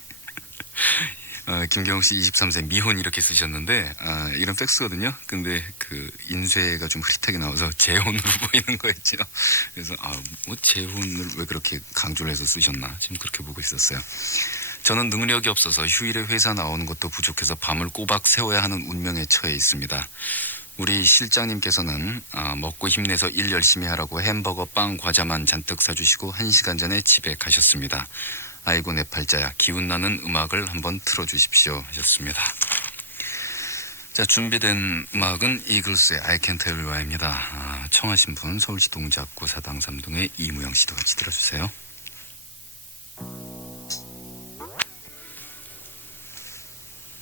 김경옥 씨 23세 미혼 이렇게 쓰셨는데 이런 팩스거든요. 근데 그 인쇄가 좀 흐릿하게 나와서 재혼으로 보이는 거였죠. 그래서 뭐 재혼을 왜 그렇게 강조를 해서 쓰셨나 지금 그렇게 보고 있었어요. 저는 능력이 없어서 휴일에 회사 나오는 것도 부족해서 밤을 꼬박 새워야 하는 운명에 처해 있습니다. 우리 실장님께서는 먹고 힘내서 일 열심히 하라고 햄버거, 빵, 과자만 잔뜩 사주시고 1시간 전에 집에 가셨습니다. 아이고 내 팔자야. 기운나는 음악을 한번 틀어주십시오 하셨습니다. 자, 준비된 음악은 이글스의 I Can't Tell You Why입니다. 청하신 분 서울시 동작구 사당 3동의 이무영 씨도 같이 들어주세요.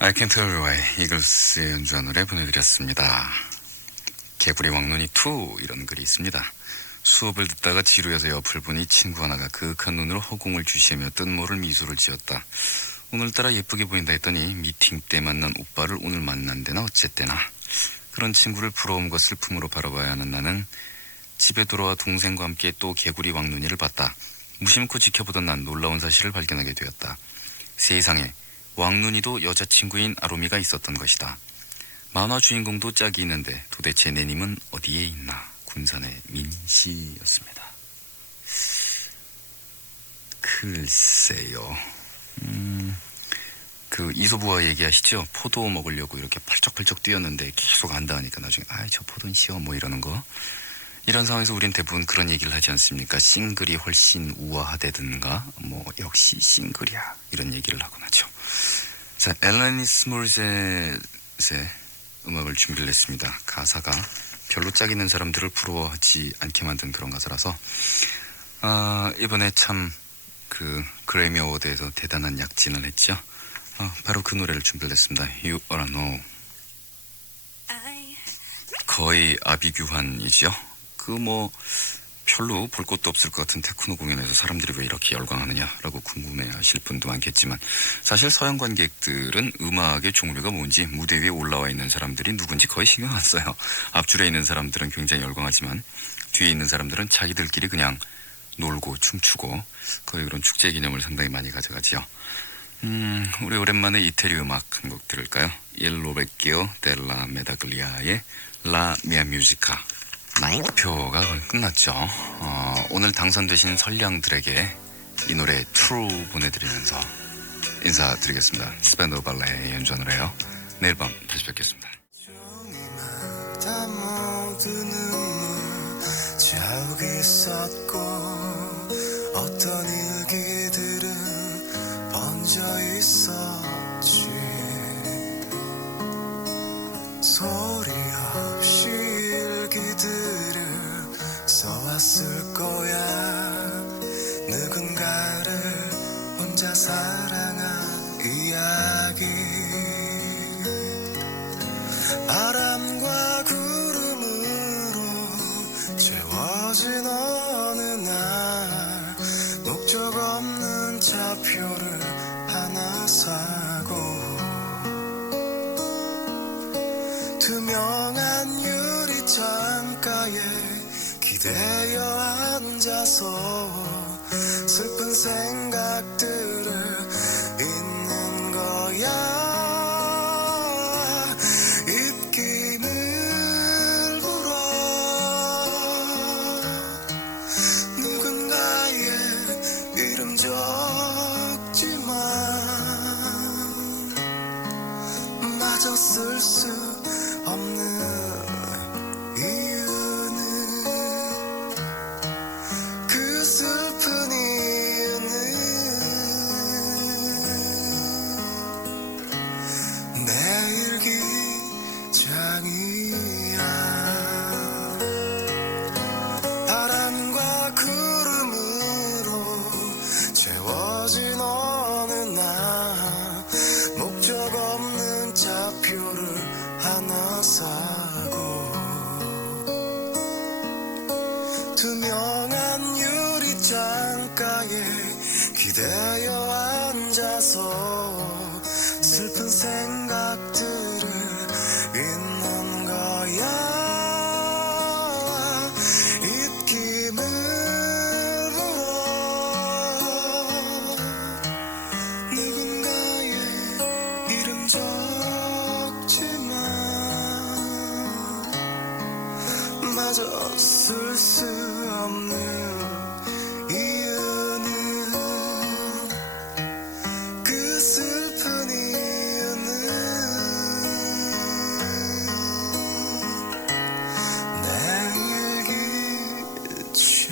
I Can't Tell You Why 이글스의 연주한 노래 보내드렸습니다. 개구리 왕눈이 2 이런 글이 있습니다. 수업을 듣다가 지루해서 옆을 보니 친구 하나가 그윽한 눈으로 허공을 주시하며 뜻모를 미소를 지었다. 오늘따라 예쁘게 보인다 했더니 미팅 때 만난 오빠를 오늘 만난 데나 어쨌대나. 그런 친구를 부러움과 슬픔으로 바라봐야 하는 나는 집에 돌아와 동생과 함께 또 개구리 왕눈이를 봤다. 무심코 지켜보던 난 놀라운 사실을 발견하게 되었다. 세상에 왕눈이도 여자친구인 아로미가 있었던 것이다. 만화 주인공도 짝이 있는데 도대체 내 님은 어디에 있나. 군산의 민씨였습니다. 글쎄요. 그 이소부와 얘기하시죠? 포도 먹으려고 이렇게 펄쩍펄쩍 뛰었는데 계속 안다 하니까 나중에 저 포도는 쉬워 뭐 이러는 거. 이런 상황에서 우린 대부분 그런 얘기를 하지 않습니까? 싱글이 훨씬 우아하다든가 뭐 역시 싱글이야 이런 얘기를 하곤 하죠. 자, 엘라니스 모리셋의 음악을 준비를 했습니다. 가사가 별로 짝 있는 사람들을 부러워하지 않게 만든 그런 가사라서 이번에 참 그 그래미 어워드에서 대단한 약진을 했죠. 바로 그 노래를 준비를 했습니다. You Oughta Know. 거의 아비규환이죠. 그 뭐 별로 볼 것도 없을 것 같은 테크노 공연에서 사람들이 왜 이렇게 열광하느냐라고 궁금해하실 분도 많겠지만 사실 서양 관객들은 음악의 종류가 뭔지 무대 위에 올라와 있는 사람들이 누군지 거의 신경 안 써요. 앞줄에 있는 사람들은 굉장히 열광하지만 뒤에 있는 사람들은 자기들끼리 그냥 놀고 춤추고 거의 그런 축제 개념을 상당히 많이 가져가지요. 우리 오랜만에 이태리 음악 한 곡 들을까요? Il Vecchio della Medaglia 라 미아 뮤지카. 투표가 끝났죠. 오늘 당선되신 선량들에게 이 노래 True 보내드리면서 인사드리겠습니다. 스펜더 발레 연주를 해요. 내일 밤 다시 뵙겠습니다. 어떤 일기들은 앉아 있었지. 소리 없이 일기들을 써왔을 거야. 누군가를 혼자 사랑한 이야기. 바람과 구름으로 채워진 어느 날 목적 없는 차표를 하나 사고 투명한 유리 창가에 기대어 앉아서 슬픈 생각들을 잊는 거야. 입김을 불어 누군가의 이름 적지만 마저 쓸 수 없는 이유는 그 슬픈 이유는 내 일기장이야. 바람과 구름으로 채워진 어느 날 목적 없는 차표를 하나 사고 투명한 유리 창가에 기대어 앉아서 슬픈 생각들을 잊는 거야. 입김을 불어 누군가의 이름 적지만 마저 쓸 수 없는 이유는 그 슬픈 이유는 내 일기장이야.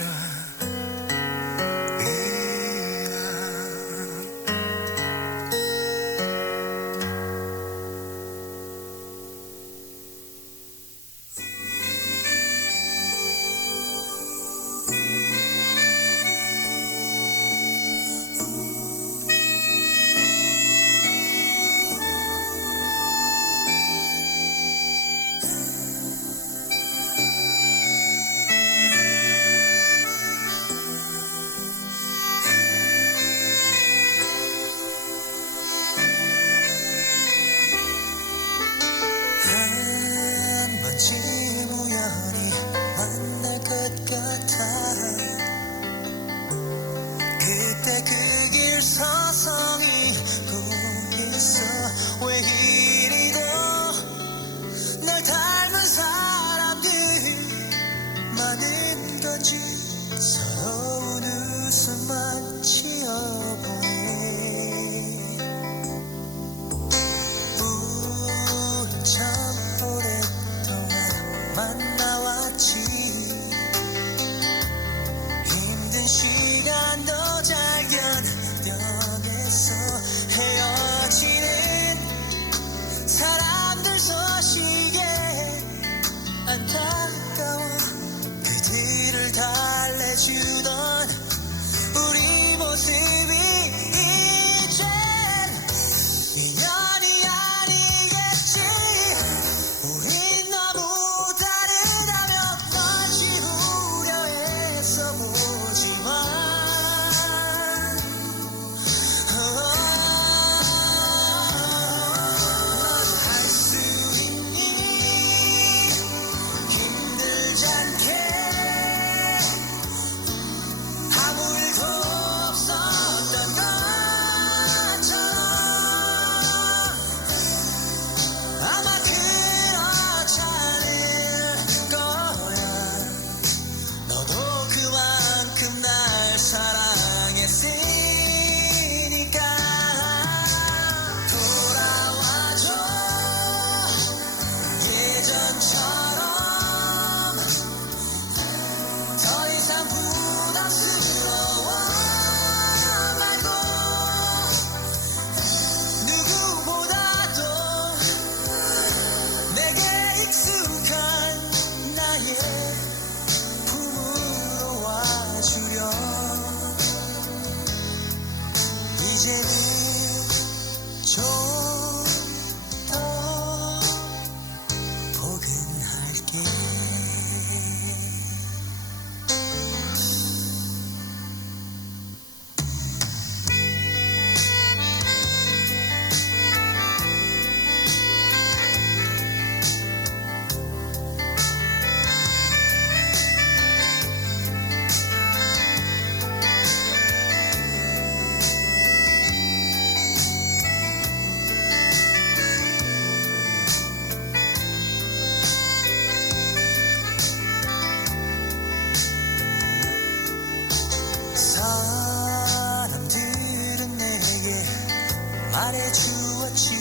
말해주었지.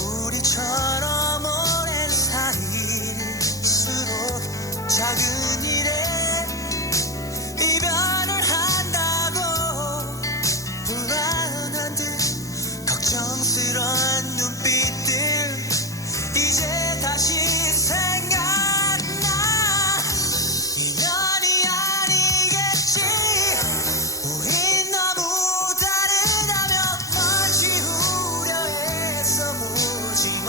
우리처럼 오랜 사이일수록 작은 일에 이별을 한다고 불안한 듯 걱정스러운 눈빛들 이제 다시 생각나. 인연이 아니겠지. 우린 너무 다르다며 널 지우려 애써 보지만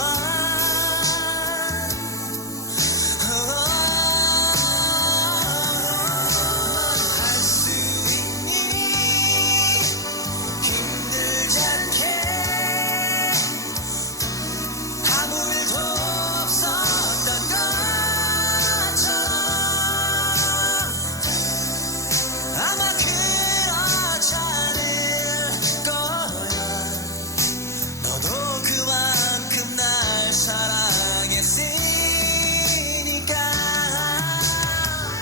할 수 있니? 힘들지 않게 아무 일도 없었던 것처럼. 아마 그렇지 않을 거야. 너도 그만큼 날 사랑했으니까.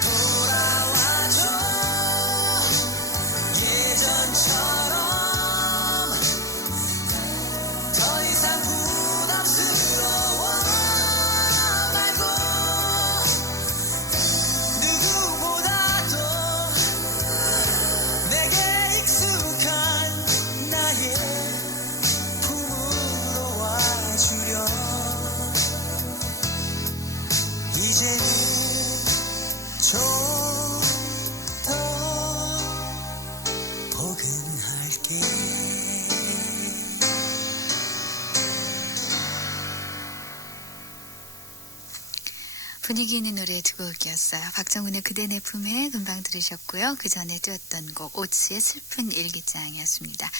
돌아와줘 예전처럼. 더 이상 부담스러워 말고 누구보다도 내게 익숙한 나의 품으로 와주려. 이제는 좀 더 포근할게. 분위기 있는 노래 두 곡이었어요. 박정훈의 그대 내 품에 금방 들으셨고요. 그 전에 띄웠던 곡 오츠의 슬픈 일기장이었습니다.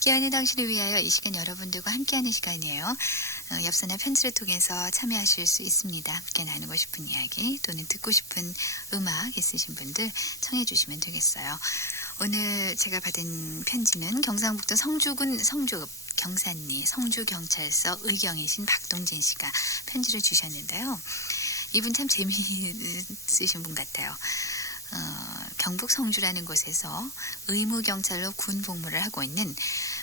끼어있는 당신을 위하여 이 시간 여러분들과 함께하는 시간이에요. 엽서나 편지를 통해서 참여하실 수 있습니다. 함께 나누고 싶은 이야기 또는 듣고 싶은 음악 있으신 분들 청해 주시면 되겠어요. 오늘 제가 받은 편지는 경상북도 성주군 성주 경산리 성주경찰서 의경이신 박동진 씨가 편지를 주셨는데요. 이분 참 재미있으신 분 같아요. 경북 성주라는 곳에서 의무경찰로 군 복무를 하고 있는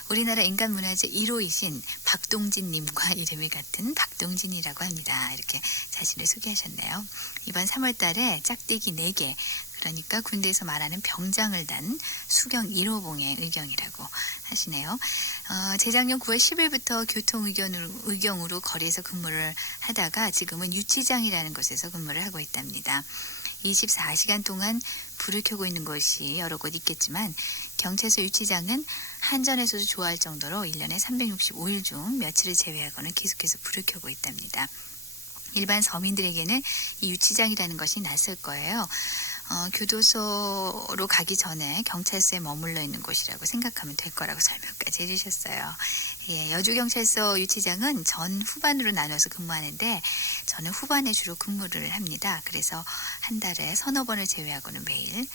우리나라 인간문화재 1호이신 박동진님과 이름이 같은 박동진이라고 합니다. 이렇게 자신을 소개하셨네요. 이번 3월 달에 짝대기 4개, 그러니까 군대에서 말하는 병장을 단 수경 1호봉의 의경이라고 하시네요. 재작년 9월 10일부터 교통의경으로 거리에서 근무를 하다가 지금은 유치장이라는 곳에서 근무를 하고 있답니다. 24시간 동안 불을 켜고 있는 곳이 여러 곳 있겠지만 경찰서 유치장은 한전에서도 좋아할 정도로 1년에 365일 중 며칠을 제외하고는 계속해서 불을 켜고 있답니다. 일반 서민들에게는 이 유치장이라는 것이 낯설 거예요. 교도소로 가기 전에 경찰서에 머물러 있는 곳이라고 생각하면 될 거라고 설명까지 해주셨어요. 예, 여주경찰서 유치장은 전 후반으로 나눠서 근무하는데 저는 후반에 주로 근무를 합니다. 그래서 한 달에 서너 번을 제외하고는 매일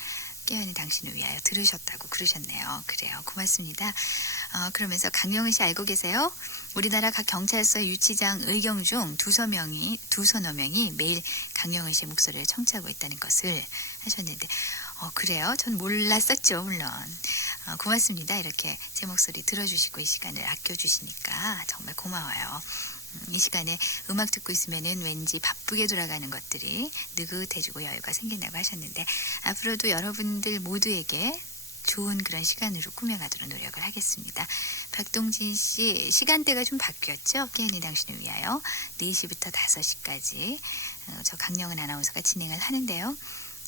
깨어있는 당신을 위하여 들으셨다고 그러셨네요. 그래요. 고맙습니다. 그러면서 강영은 씨 알고 계세요? 우리나라 각 경찰서 유치장 의경 중 두서너 명이 매일 강영은 씨의 목소리를 청취하고 있다는 것을 하셨는데 그래요? 전 몰랐었죠. 물론. 고맙습니다. 이렇게 제 목소리 들어주시고 이 시간을 아껴주시니까 정말 고마워요. 이 시간에 음악 듣고 있으면은 왠지 바쁘게 돌아가는 것들이 느긋해지고 여유가 생긴다고 하셨는데 앞으로도 여러분들 모두에게 좋은 그런 시간으로 꾸며가도록 노력을 하겠습니다. 박동진 씨 시간대가 좀 바뀌었죠? 깨어있는 당신을 위하여 4시부터 5시까지 저 강영은 아나운서가 진행을 하는데요.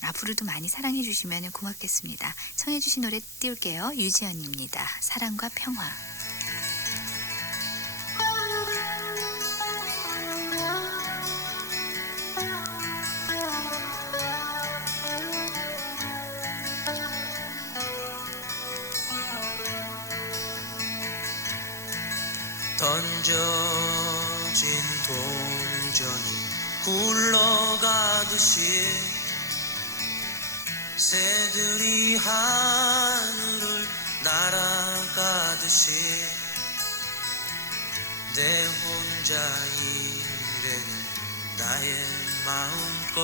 앞으로도 많이 사랑해 주시면 고맙겠습니다. 청해 주신 노래 띄울게요. 유지연입니다. 사랑과 평화. 던져진 동전이 굴러가듯이 새들이 하늘을 날아가듯이 내 혼자 일에는 나의 마음껏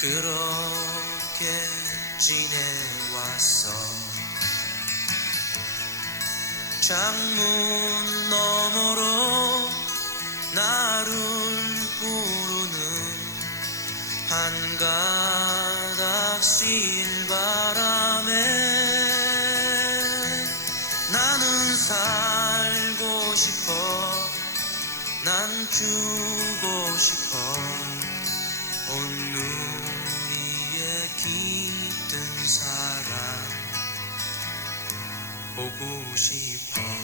그렇게 지내왔어. 창문 너머로 나를 부르는 한가닥 실바람에 나는 살고 싶어 난 주고 싶어 온누리에 깃든 사랑 보고 싶어